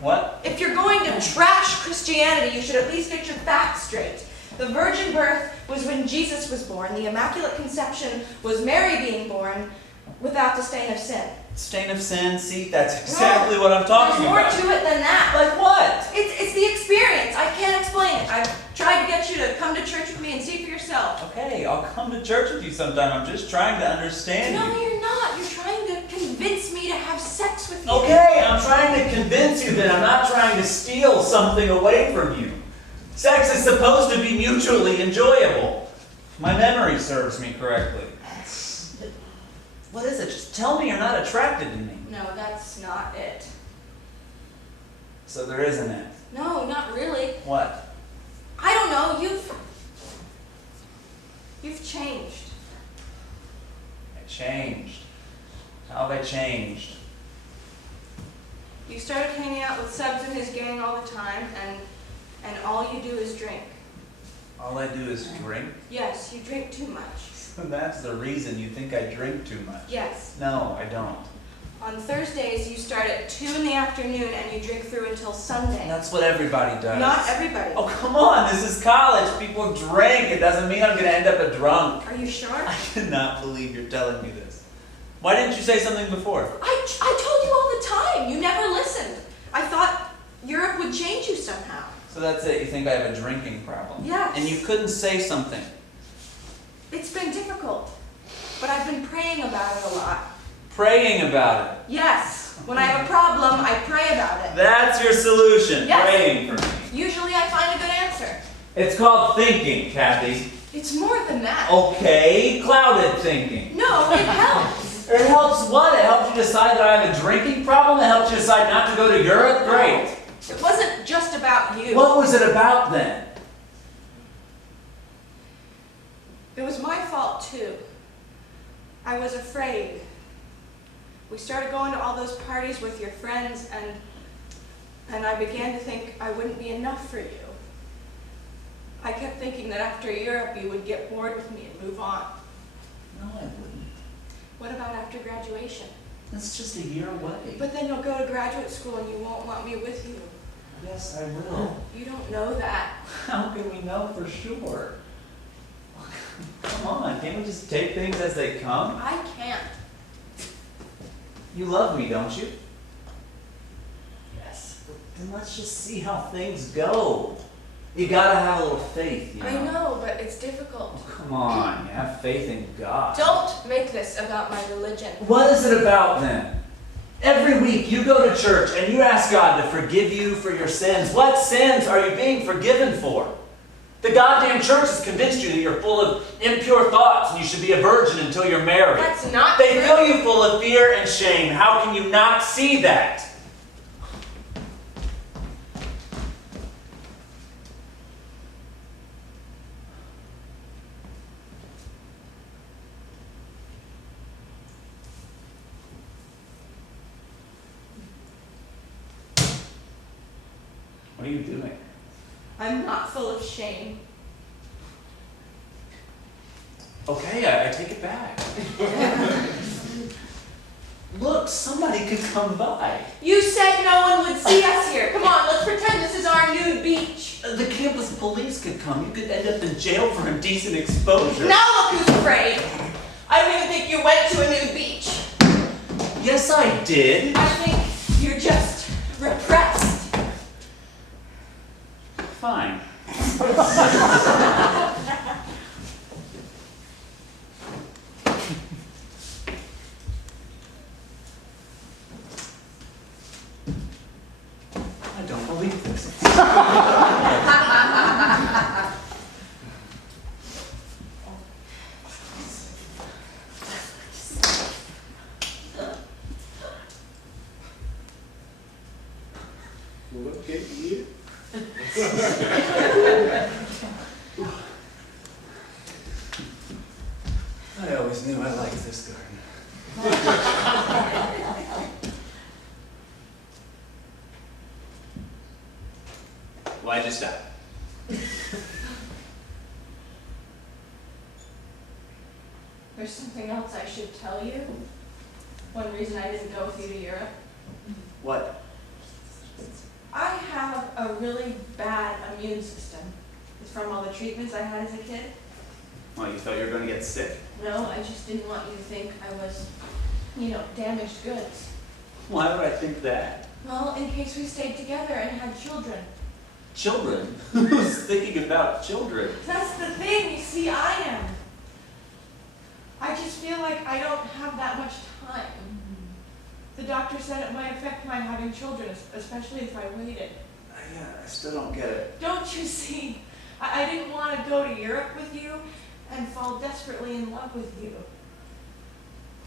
What? If you're going to trash Christianity, you should at least get your facts straight. The virgin birth was when Jesus was born. The Immaculate Conception was Mary being born without the stain of sin. Stain of sin? See, that's exactly what I'm talking about. There's more to it than that. Like what? It's the experience. I can't explain it. I've tried to get you to come to church with me and see for yourself. Okay, I'll come to church with you sometime. I'm just trying to understand you. No, you're not. You're trying to convince me to have sex with you. Okay, I'm trying to convince you that I'm not trying to steal something away from you. Sex is supposed to be mutually enjoyable. If my memory serves me correctly. What is it? Just tell me you're not attracted to me. No, that's not it. So there isn't it. No, not really. What? I don't know. You've changed. I changed. How have I changed? You started hanging out with Subs and his gang all the time, and all you do is drink. All I do is drink? Yes, you drink too much. That's the reason you think I drink too much. Yes. No, I don't. On Thursdays, you start at 2 in the afternoon and you drink through until Sunday. That's what everybody does. Not everybody. Oh, come on. This is college. People drink. It doesn't mean I'm going to end up a drunk. Are you sure? I cannot believe you're telling me this. Why didn't you say something before? I told you all the time. You never listened. I thought Europe would change you somehow. So that's it. You think I have a drinking problem? Yes. And you couldn't say something. It's been difficult, but I've been praying about it a lot. Praying about it. Yes. When I have a problem, I pray about it. That's your solution. Yes. Praying for me. Usually I find a good answer. It's called thinking, Kathy. It's more than that. Okay, clouded thinking. No, it helps. It helps what? It helps you decide that I have a drinking problem? It helps you decide not to go to Europe? Great. It wasn't just about you. What was it about then? It was my fault too. I was afraid. We started going to all those parties with your friends and I began to think I wouldn't be enough for you. I kept thinking that after Europe you would get bored with me and move on. No, I wouldn't. What about after graduation? That's just a year away. But then you'll go to graduate school and you won't want me with you. Yes, I will. You don't know that. How can we know for sure? Come on, can't we just take things as they come? I can't. You love me, don't you? Yes. Then let's just see how things go. You gotta have a little faith, you know. I know, but it's difficult. Oh, come on, you have faith in God. Don't make this about my religion. What is it about then? Every week you go to church and you ask God to forgive you for your sins. What sins are you being forgiven for? The goddamn church has convinced you that you're full of impure thoughts and you should be a virgin until you're married. That's not They true. fill you full of fear and shame. How can you not see that? What are you doing? I'm not full of shame. Okay, I take it back. Look, somebody could come by. You said no one would see us here. Come on, let's pretend this is our nude beach. The campus police could come. You could end up in jail for indecent exposure. Now look who's afraid. I don't even think you went to a nude beach. Yes, I did. I think you're just repressed. Fine. I don't believe this. Look at you. I always knew I liked this garden. Why'd you stop? There's something else I should tell you. One reason I didn't go with you to Europe. What? I have a really bad immune system. It's from all the treatments I had as a kid. Well, you thought you were going to get sick. No, I just didn't want you to think I was, damaged goods. Why would I think that? Well, in case we stayed together and had children. Children? Who's thinking about children? That's the thing, you see, I am. I just feel like I don't have that much time. The doctor said it might affect my having children, especially if I waited. I still don't get it. Don't you see? I didn't want to go to Europe with you and fall desperately in love with you.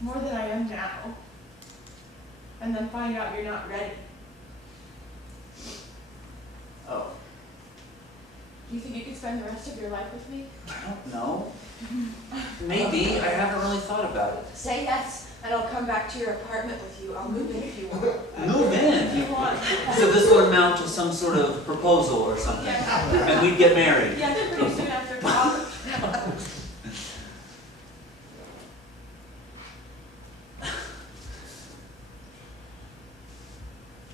More than I am now. And then find out you're not ready. Oh, Do you think you could spend the rest of your life with me? I don't know. Maybe. I haven't really thought about it. Say yes, and I'll come back to your apartment with you. I'll move in if you want. Move If in? you want. So this would amount to some sort of proposal or something. Yeah. And we'd get married. Yeah, pretty soon after college.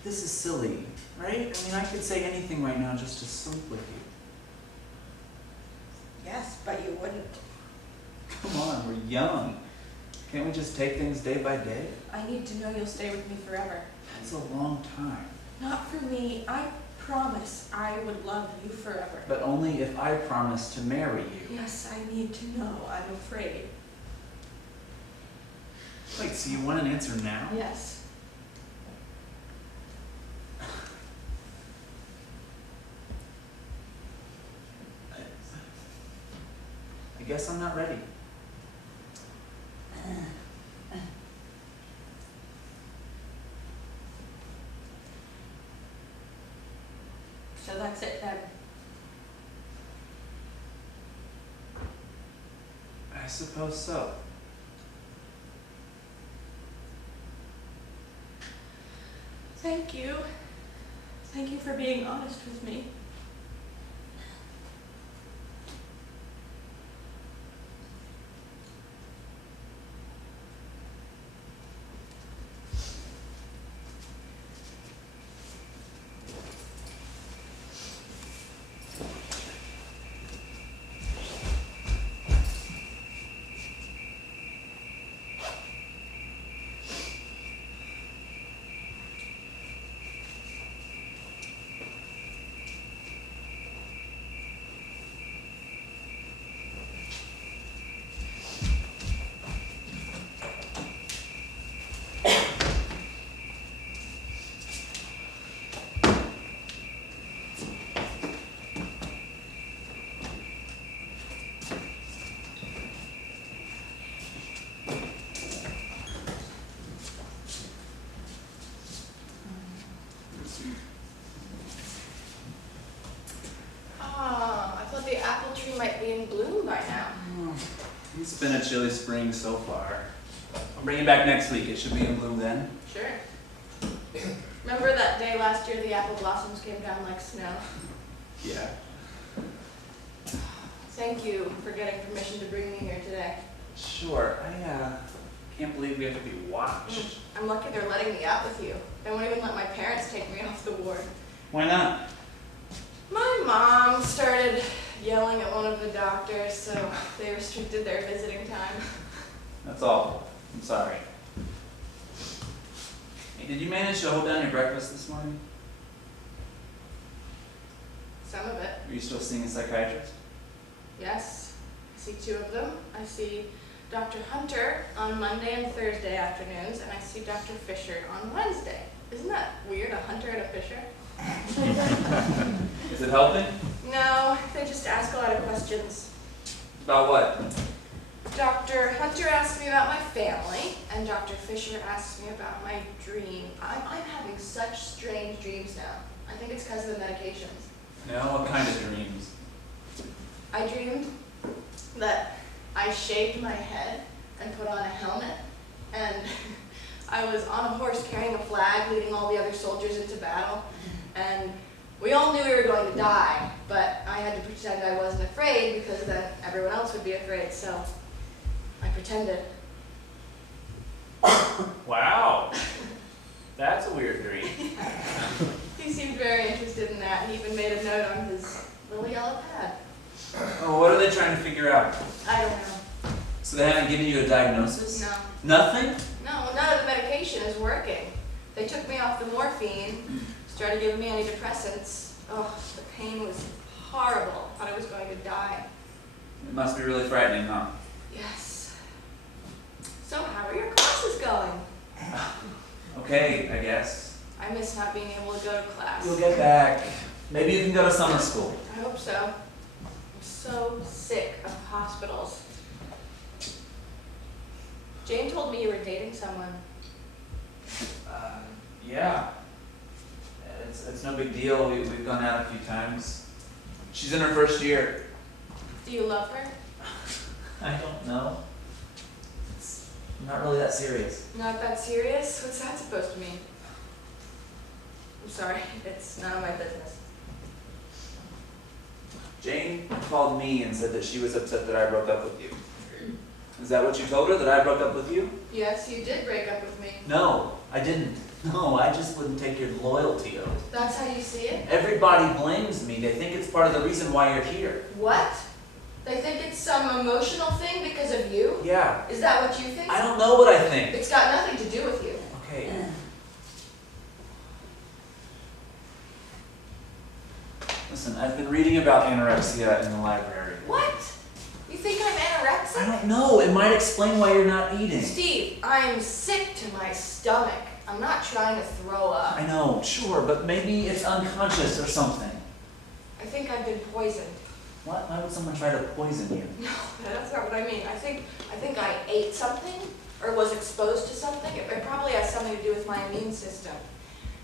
This is silly, right? I mean, I could say anything right now just to sleep with you. Yes, but you wouldn't. Come on, we're young. Can't we just take things day by day? I need to know you'll stay with me forever. That's a long time. Not for me. I promise I would love you forever. But only if I promise to marry you. Yes, I need to know. I'm afraid. Wait, so you want an answer now? Yes. I guess I'm not ready. So that's it then. I suppose so. Thank you. Thank you for being honest with me. I thought the apple tree might be in bloom by now. It's been a chilly spring so far. I'll bring it back next week. It should be in bloom then. Sure. Remember that day last year the apple blossoms came down like snow? Yeah. Thank you for getting permission to bring me here today. Sure. I can't believe we have to be watched. I'm lucky they're letting me out with you. They won't even let my parents take me off the ward. Why not? My mom started yelling at one of the doctors, so they restricted their visiting time. That's awful. I'm sorry. Hey, did you manage to hold down your breakfast this morning? Some of it, Are you still seeing a psychiatrist? yes. I see 2 of them. I see Dr. Hunter on Monday and Thursday afternoons, and I see Dr. Fisher on Wednesday. Isn't that weird, a Hunter and a Fisher? Is it helping? No, they just ask a lot of questions. About what? Dr. Hunter asks me about my family, and Dr. Fisher asks me about my dream. I'm having such strange dreams now. I think it's because of the medications. No, what kind of dreams? I dreamed that I shaved my head and put on a helmet, and I was on a horse carrying a flag leading all the other soldiers into battle, and we all knew we were going to die, but I had to pretend I wasn't afraid because then everyone else would be afraid, so I pretended. Wow. That's a weird dream. He seemed very interested in that, and he even made a note on his little yellow pad. Oh, what are they trying to figure out? I don't know. So they haven't given you a diagnosis? No. Nothing? No, none of the medication is working. They took me off the morphine, started giving me antidepressants. Oh, the pain was horrible. I thought I was going to die. It must be really frightening, huh? Yes. So how are your classes going? Okay, I guess. I miss not being able to go to class. You'll get back. Maybe you can go to summer school. I hope so. I'm so sick of hospitals. Jane told me you were dating someone. Yeah. It's no big deal. We've gone out a few times. She's in her first year. Do you love her? I don't know. It's not really that serious. Not that serious? What's that supposed to mean? I'm sorry, it's none of my business. Jane called me and said that she was upset that I broke up with you. Is that what you told her, that I broke up with you? Yes, you did break up with me. No, I didn't. No, I just wouldn't take your loyalty oath. That's how you see it? Everybody blames me. They think it's part of the reason why you're here. What? They think it's some emotional thing because of you? Yeah. Is that what you think? I don't know what I think. It's got nothing to do with you. Okay. Listen, I've been reading about anorexia in the library. What? You think I'm anorexic? I don't know. It might explain why you're not eating. Steve, I'm sick to my stomach. I'm not trying to throw up. I know, sure, but maybe it's unconscious or something. I think I've been poisoned. What? Why would someone try to poison you? No, that's not what I mean. I think I ate something or was exposed to something. It probably has something to do with my immune system.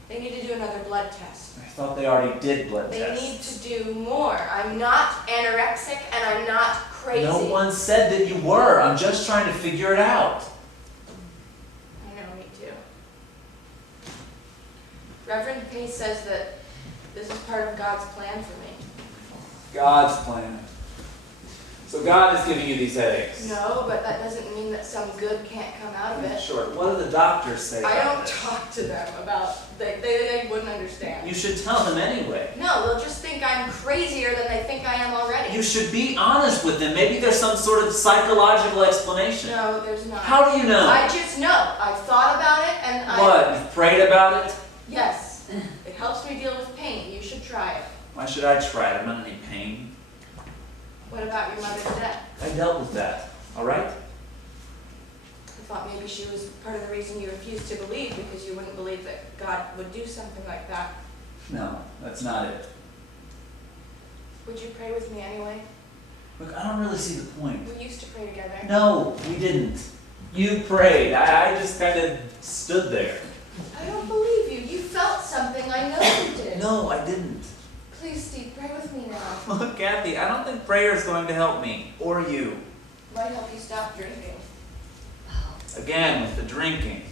They need to do another blood test. I thought they already did blood They tests. need to do more. I'm not anorexic and I'm not crazy. No one said that you were. I'm just trying to figure it out. I know, me too. Reverend Pace says that this is part of God's plan for me. God's plan. So God is giving you these headaches. No, but that doesn't mean that some good can't come out of it. Sure. What do the doctors say I about don't this? talk to them about, they wouldn't understand. You should tell them anyway. No, they'll just think I'm crazier than they think I am already. You should be honest with them. Maybe there's some sort of psychological explanation. No, there's not. How do you know? I just know. I've thought about it and What? You've prayed about it? Yes. It helps me deal with pain. You should try it. Why should I try it? I'm not in any pain. What about your mother's death? I dealt with that. All right? I thought maybe she was part of the reason you refused to believe because you wouldn't believe that God would do something like that. No, that's not it. Would you pray with me anyway? Look, I don't really see the point. We used to pray together. No, we didn't. You prayed. I just kind of stood there. I don't believe you. You felt something. I know you did. No, I didn't. Please, Steve, pray with me now. Look, Kathy, I don't think prayer is going to help me. Or you. Might help you stop drinking. Again, with the drinking.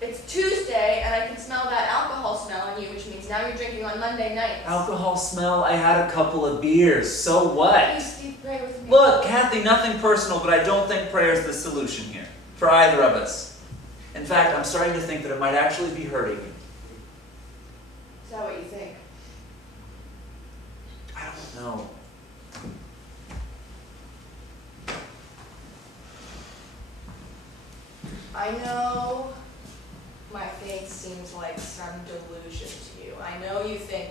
It's Tuesday, and I can smell that alcohol smell on you, which means now you're drinking on Monday nights. Alcohol smell? I had a couple of beers. So what? Please, Steve, pray with me. Look, Kathy, nothing personal, but I don't think prayer is the solution here. For either of us. In fact, I'm starting to think that it might actually be hurting you. Is that what you think? I don't know. I know my faith seems like some delusion to you. I know you think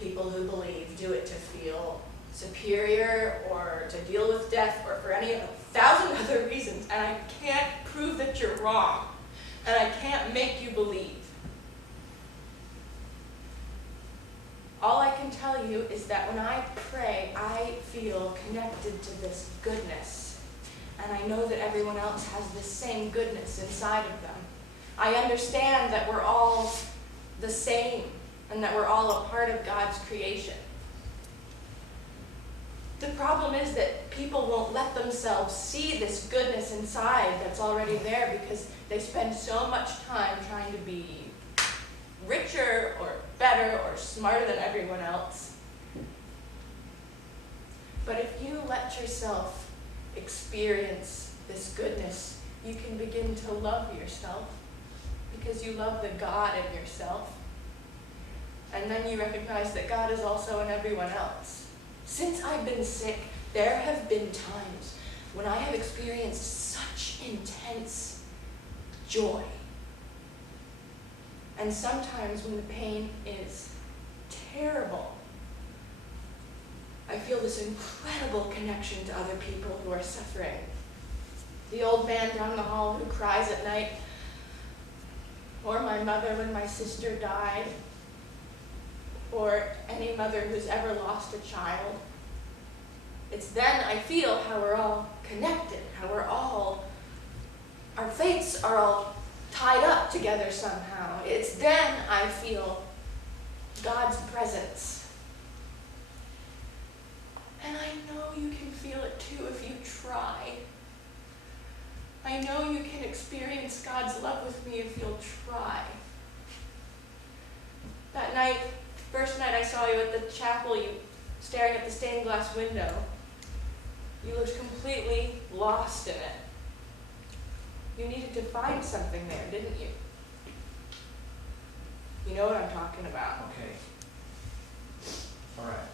people who believe do it to feel superior or to deal with death or for any of 1,000 other reasons, and I can't prove that you're wrong, and I can't make you believe. All I can tell you is that when I pray, I feel connected to this goodness. And I know that everyone else has the same goodness inside of them. I understand that we're all the same and that we're all a part of God's creation. The problem is that people won't let themselves see this goodness inside that's already there because they spend so much time trying to be richer or better or smarter than everyone else. But if you let yourself experience this goodness, you can begin to love yourself because you love the God in yourself. And then you recognize that God is also in everyone else. Since I've been sick, there have been times when I have experienced such intense joy. And sometimes when the pain is terrible, I feel this incredible connection to other people who are suffering. The old man down the hall who cries at night, or my mother when my sister died, or any mother who's ever lost a child. It's then I feel how we're all connected, how our fates are all tied up together somehow. It's then I feel God's presence. And I know you can feel it too if you try. I know you can experience God's love with me if you'll try. That night, first night I saw you at the chapel, you staring at the stained glass window. You looked completely lost in it. You needed to find something there, didn't you? You know what I'm talking about. Okay. All right.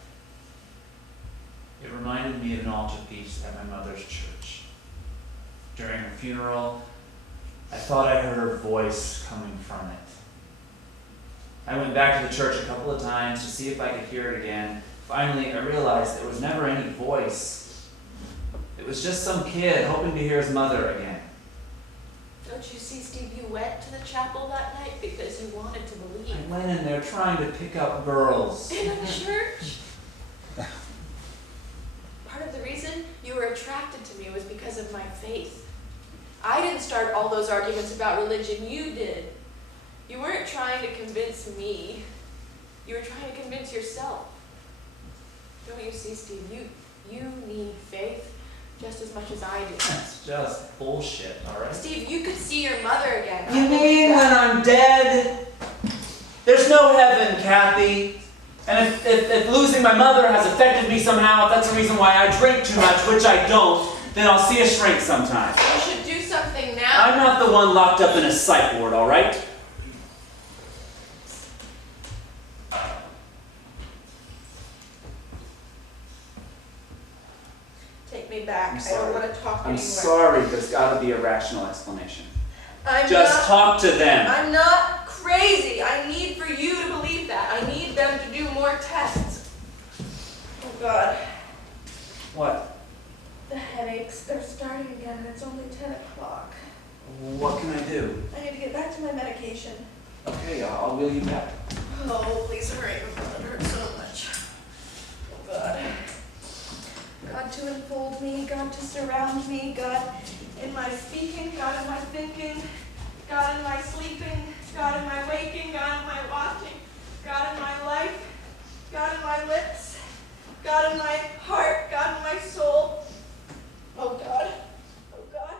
It reminded me of an altarpiece at my mother's church. During her funeral, I thought I heard her voice coming from it. I went back to the church a couple of times to see if I could hear it again. Finally, I realized there was never any voice. It was just some kid hoping to hear his mother again. Don't you see, Steve, you went to the chapel that night because you wanted to believe. I went in there trying to pick up girls. In a church? Part of the reason you were attracted to me was because of my faith. I didn't start all those arguments about religion, you did. You weren't trying to convince me. You were trying to convince yourself. Don't you see, Steve, you need faith just as much as I do. That's just bullshit, all right? Steve, you could see your mother again. You mean when I'm dead? There's no heaven, Kathy. And if losing my mother has affected me somehow, if that's the reason why I drink too much, which I don't, then I'll see a shrink sometime. You should do something now. I'm not the one locked up in a psych ward, all right? Take me back. I'm I sorry. don't want to talk I'm anymore. sorry, there's gotta be a rational explanation. I'm Just not, talk to them. I'm not crazy. I need for you to believe that. I need them to do more tests. Oh God. What? The headaches, they're starting again and it's only 10 o'clock. What can I do? I need to get back to my medication. Okay, I'll wheel you back. Oh, please hurry before it hurts so much. Oh God. God to enfold me, God to surround me, God in my speaking, God in my thinking, God in my sleeping, God in my waking, God in my watching, God in my life, God in my lips, God in my heart, God in my soul. Oh God. Oh God.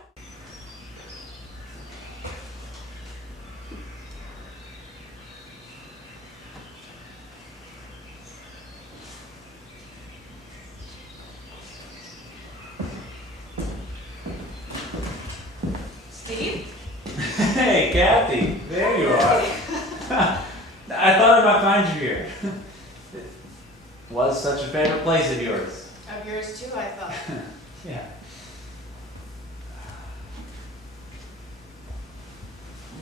Hey, Kathy, there you are. I thought I might find you here. It was such a favorite place of yours. Of yours too, I thought. Yeah.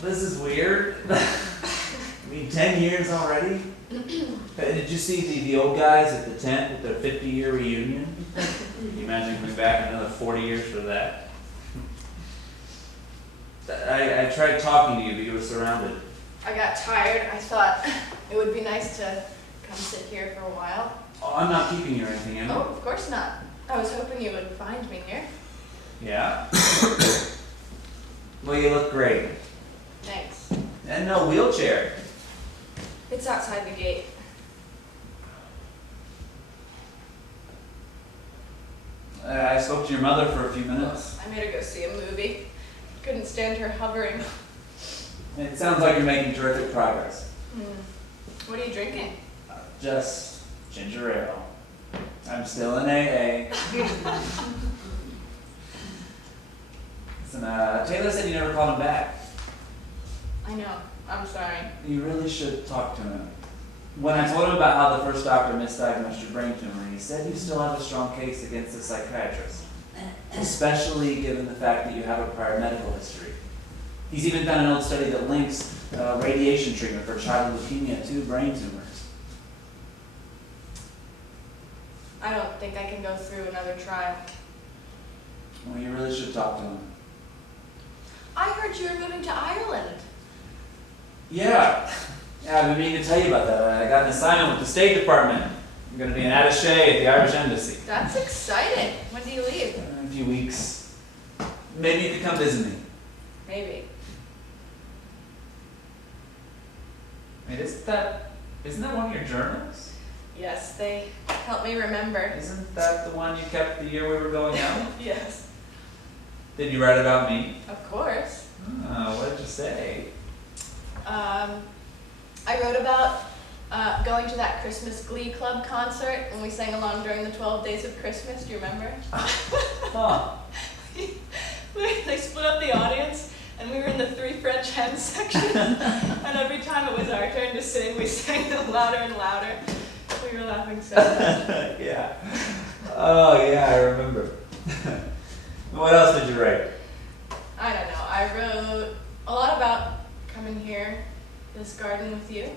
This is weird. I mean, 10 years already? Did you see the old guys at the tent with their 50-year reunion? Can you imagine coming back another 40 years for that? I tried talking to you, but you were surrounded. I got tired. I thought it would be nice to come sit here for a while. Oh, I'm not keeping you or anything, am I? Oh, of course not. I was hoping you would find me here. Yeah? Well, you look great. Thanks. And no wheelchair. It's outside the gate. I spoke to your mother for a few minutes. I made her go see a movie. Couldn't stand her hovering. It sounds like you're making terrific progress. What are you drinking? Just ginger ale. I'm still in AA. Listen, Taylor said you never called him back. I know. I'm sorry. You really should talk to him. When I told him about how the first doctor misdiagnosed your brain tumor, he said you still have a strong case against the psychiatrist, especially given the fact that you have a prior medical history. He's even done an old study that links radiation treatment for childhood leukemia to brain tumors. I don't think I can go through another trial. Well, you really should talk to him. I heard you were moving to Ireland. Yeah. Yeah, I've been meaning to tell you about that. I got an assignment with the State Department. I'm going to be an attaché at the Irish Embassy. That's exciting. When do you leave? In a few weeks. Maybe you could come visit me. Maybe. Wait, isn't that one of your journals? Yes, they help me remember. Isn't that the one you kept the year we were going out? Yes. Did you write about me? Of course. Oh, what did you say? I wrote about going to that Christmas Glee Club concert when we sang along during the 12 Days of Christmas. Do you remember? Huh. They split up the audience, and we were in the Three French Hens section. And every time it was our turn to sing, we sang them louder and louder. We were laughing so much. Yeah. Oh, yeah, I remember. What else did you write? I don't know. I wrote a lot about coming here, this garden with you.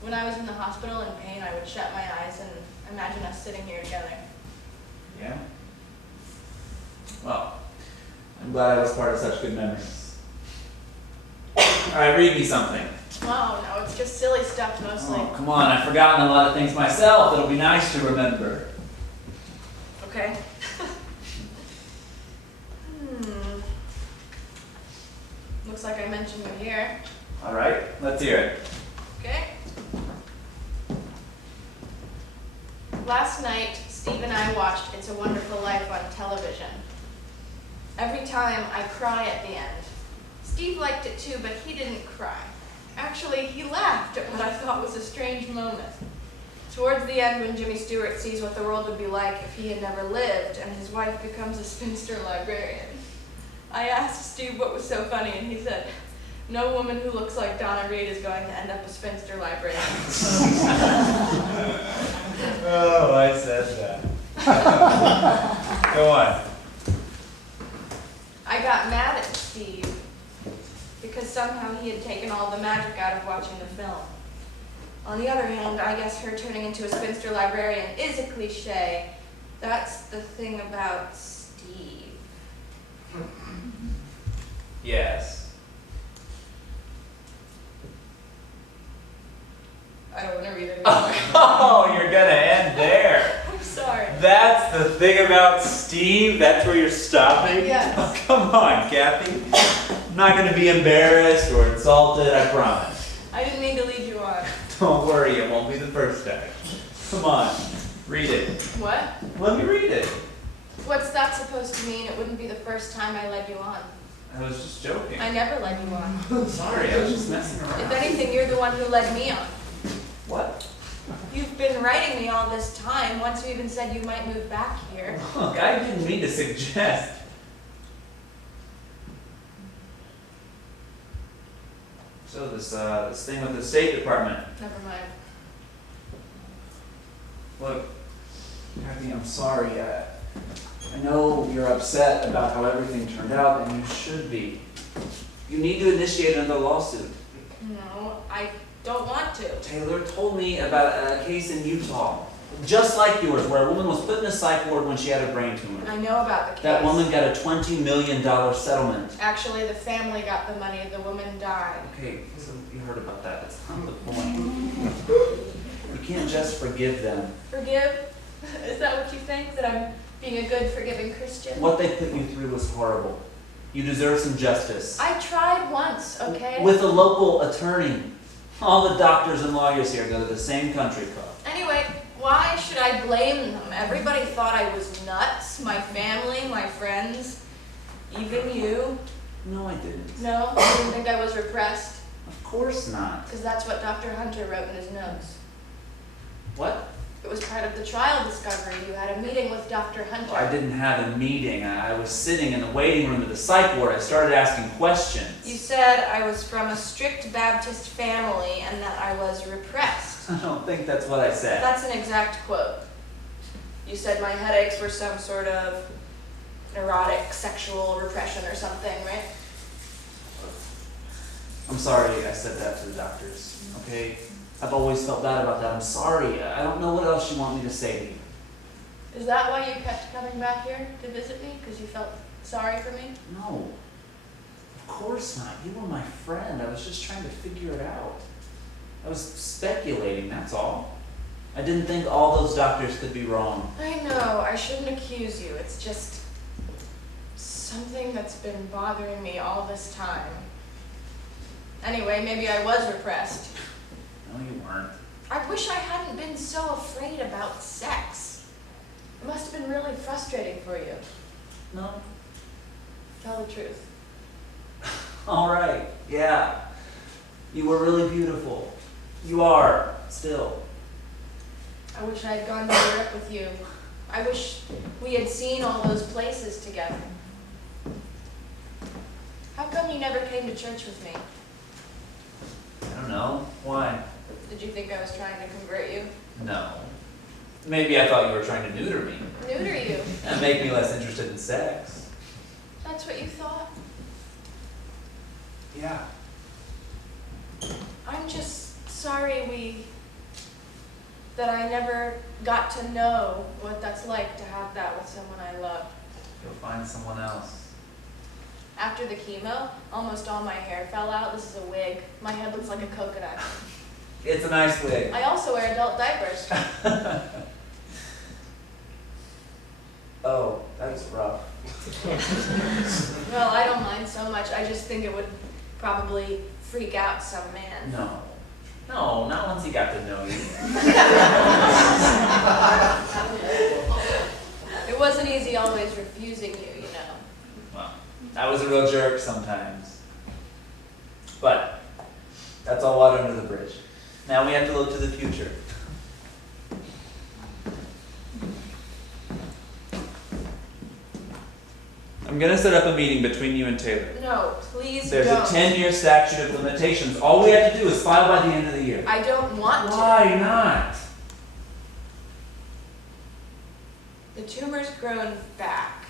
When I was in the hospital in pain, I would shut my eyes and imagine us sitting here together. Yeah? Well, I'm glad I was part of such good memories. Alright, read me something. Oh, no, it's just silly stuff mostly. Oh, come on, I've forgotten a lot of things myself. It'll be nice to remember. Okay. Looks like I mentioned you here. Alright, let's hear it. Okay. Last night, Steve and I watched It's a Wonderful Life on television. Every time I cry at the end. Steve liked it too, but he didn't cry. Actually, he laughed at what I thought was a strange moment. Towards the end, when Jimmy Stewart sees what the world would be like if he had never lived and his wife becomes a spinster librarian. I asked Steve what was so funny, and he said, "No woman who looks like Donna Reed is going to end up a spinster librarian." Oh, I said that. Go on. I got mad at Steve because somehow he had taken all the magic out of watching the film. On the other hand, I guess her turning into a spinster librarian is a cliche. That's the thing about Steve. Yes. I don't want to read it anymore. Oh, you're gonna end there. I'm sorry. That's the thing about Steve? That's where you're stopping? Yes. Oh, come on, Kathy. I'm not gonna be embarrassed or insulted, I promise. I didn't mean to lead you on. Don't worry, it won't be the first time. Come on, read it. What? Let me read it. What's that supposed to mean? It wouldn't be the first time I led you on. I was just joking. I never led you on. Sorry, I was just messing around. If anything, you're the one who led me on. What? You've been writing me all this time. Once you even said you might move back here. Look, I didn't mean to suggest. So this thing with the State Department. Never mind. Look, Kathy, I'm sorry. I know you're upset about how everything turned out, and you should be. You need to initiate another lawsuit. No, I don't want to. Taylor told me about a case in Utah, just like yours, where a woman was put in a psych ward when she had a brain tumor. I know about the case. That woman got a $20 million settlement. Actually, the family got the money. The woman died. Okay, listen, you heard about that. That's not the point. You can't just forgive them. Forgive? Is that what you think? That I'm being a good, forgiving Christian? What they put you through was horrible. You deserve some justice. I tried once, okay? With a local attorney. All the doctors and lawyers here go to the same country club. Anyway, why should I blame them? Everybody thought I was nuts. My family, my friends, even you. No, I didn't. No? You didn't think I was repressed? Of course not. Because that's what Dr. Hunter wrote in his notes. What? It was part of the trial discovery. You had a meeting with Dr. Hunter. Well, I didn't have a meeting. I was sitting in the waiting room of the psych ward. I started asking questions. You said I was from a strict Baptist family and that I was repressed. I don't think that's what I said. That's an exact quote. You said my headaches were some sort of neurotic sexual repression or something, right? I'm sorry I said that to the doctors, okay? I've always felt bad about that. I'm sorry. I don't know what else you want me to say to you. Is that why you kept coming back here to visit me? Because you felt sorry for me? No. Of course not. You were my friend. I was just trying to figure it out. I was speculating, that's all. I didn't think all those doctors could be wrong. I know. I shouldn't accuse you. It's just something that's been bothering me all this time. Anyway, maybe I was repressed. No, you weren't. I wish I hadn't been so afraid about sex. It must have been really frustrating for you. No. Tell the truth. All right. Yeah. You were really beautiful. You are, still. I wish I had gone to Europe with you. I wish we had seen all those places together. How come you never came to church with me? I don't know. Why? Did you think I was trying to convert you? No. Maybe I thought you were trying to neuter me. Neuter you? And make me less interested in sex. That's what you thought? Yeah. I'm just sorry that I never got to know what that's like to have that with someone I love. You'll find someone else. After the chemo, almost all my hair fell out. This is a wig. My head looks like a coconut. It's a nice wig. I also wear adult diapers. Oh, that's rough. Well, I don't mind so much. I just think it would probably freak out some man. No. No, not once he got to know you. It wasn't easy always refusing you, you know. Well, I was a real jerk sometimes. But that's all water under the bridge. Now we have to look to the future. I'm gonna set up a meeting between you and Taylor. No, please There's don't. a 10-year statute of limitations. All we have to do is file by the end of the year. I don't want to. Why not? The tumor's grown back.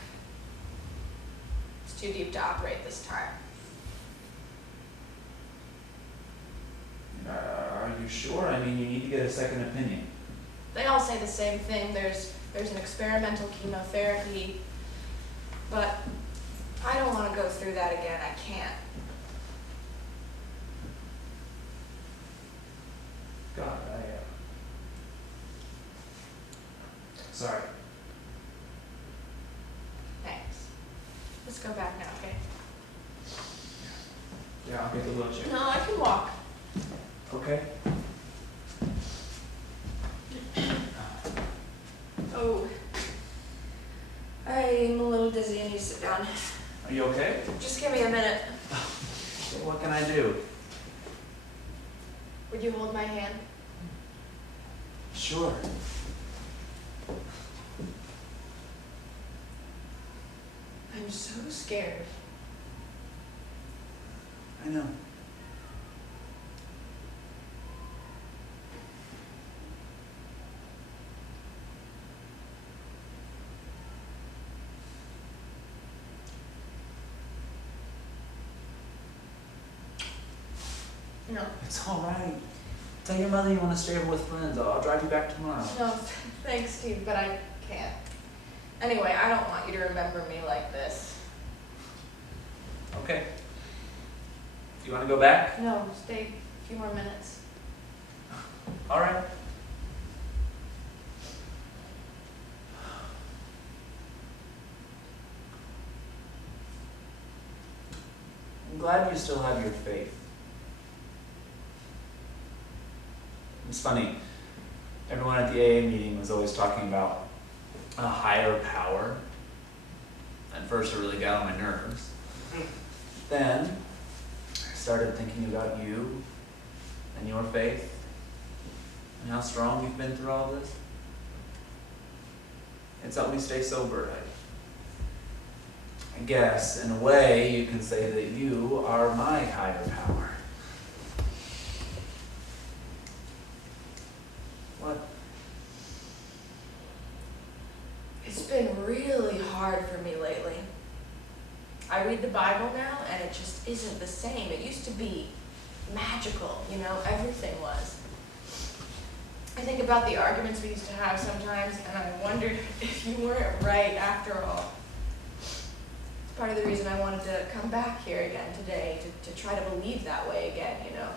It's too deep to operate this time. Are you sure? I mean, you need to get a second opinion. They all say the same thing. There's an experimental chemotherapy, but I don't want to go through that again. I can't. God, sorry. Thanks. Let's go back now, okay? Yeah, I'll get the wheelchair. No, I can walk. Okay. Oh, I'm a little dizzy. I need to sit down. Are you okay? Just give me a minute. What can I do? Would you hold my hand? Sure. I'm so scared. I know. No. It's all right. Tell your mother you want to stay over with friends. I'll drive you back tomorrow. No, thanks, Steve, but I can't. Anyway, I don't want you to remember me like this. Okay. You want to go back? No, stay a few more minutes. All right. I'm glad you still have your faith. It's funny, everyone at the AA meeting was always talking about a higher power. At first it really got on my nerves. Then I started thinking about you and your faith and how strong you've been through all this. It's helped me stay sober. I guess, in a way, you can say that you are my higher power. What? It's been really hard for me lately. I read the Bible now, and it just isn't the same. It used to be magical, you know, everything was. I think about the arguments we used to have sometimes, and I wonder if you weren't right after all. It's part of the reason I wanted to come back here again today, to try to believe that way again, you know.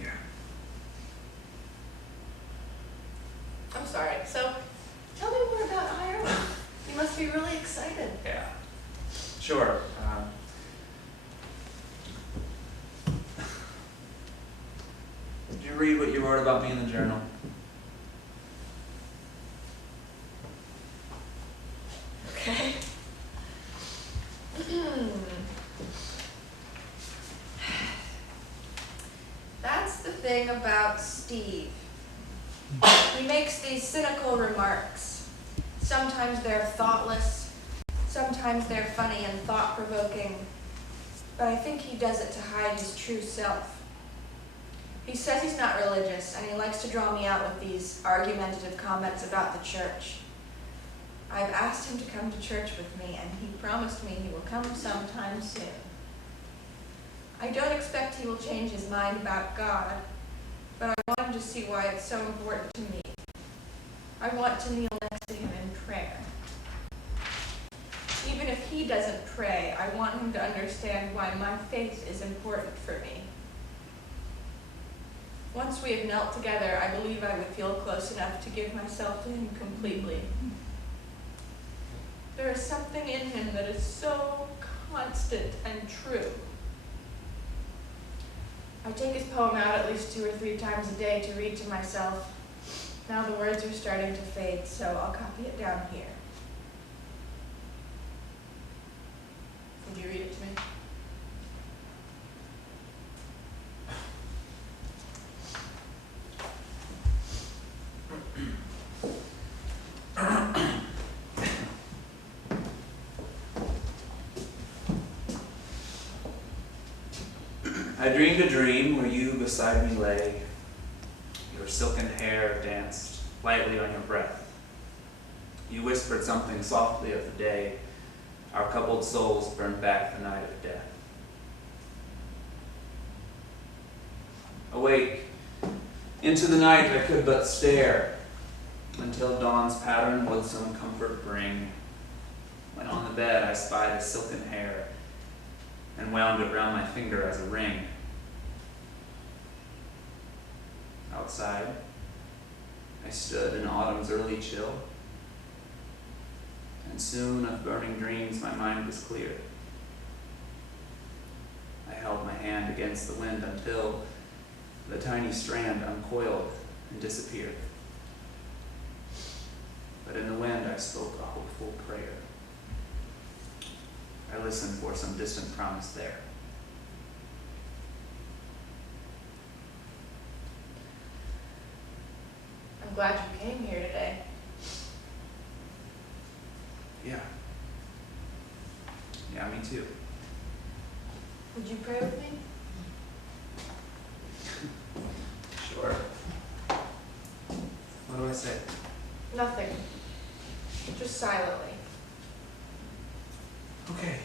Yeah. I'm sorry. So, tell me more about Ireland. You must be really excited. Yeah. Sure. Did you read what you wrote about me in the journal? Okay. That's the thing about Steve. He makes these cynical remarks. Sometimes they're thoughtless, sometimes they're funny and thought-provoking, but I think he does it to hide his true self. He says he's not religious, and he likes to draw me out with these argumentative comments about the church. I've asked him to come to church with me, and he promised me he will come sometime soon. I don't expect he will change his mind about God, but I want him to see why it's so important to me. I want to kneel next to him in prayer. Even if he doesn't pray, I want him to understand why my faith is important for me. Once we have knelt together, I believe I would feel close enough to give myself to him completely. There is something in him that is so constant and true. I take his poem out at least 2 or 3 times a day to read to myself. Now the words are starting to fade, so I'll copy it down here. Would you read it to me? I dreamed a dream where you beside me lay. Your silken hair danced lightly on your breath. You whispered something softly of the day. Our coupled souls burned back the night of death. Awake, into the night I could but stare, until dawn's pattern would some comfort bring. When on the bed I spied a silken hair, and wound it round my finger as a ring. Outside, I stood in autumn's early chill, and soon of burning dreams my mind was clear. I held my hand against the wind until the tiny strand uncoiled and disappeared. But in the wind I spoke a hopeful prayer. I listened for some distant promise there. I'm glad you came here today. Yeah. Yeah, me too. Would you pray with me? Sure. What do I say? Nothing. Just silently. Okay.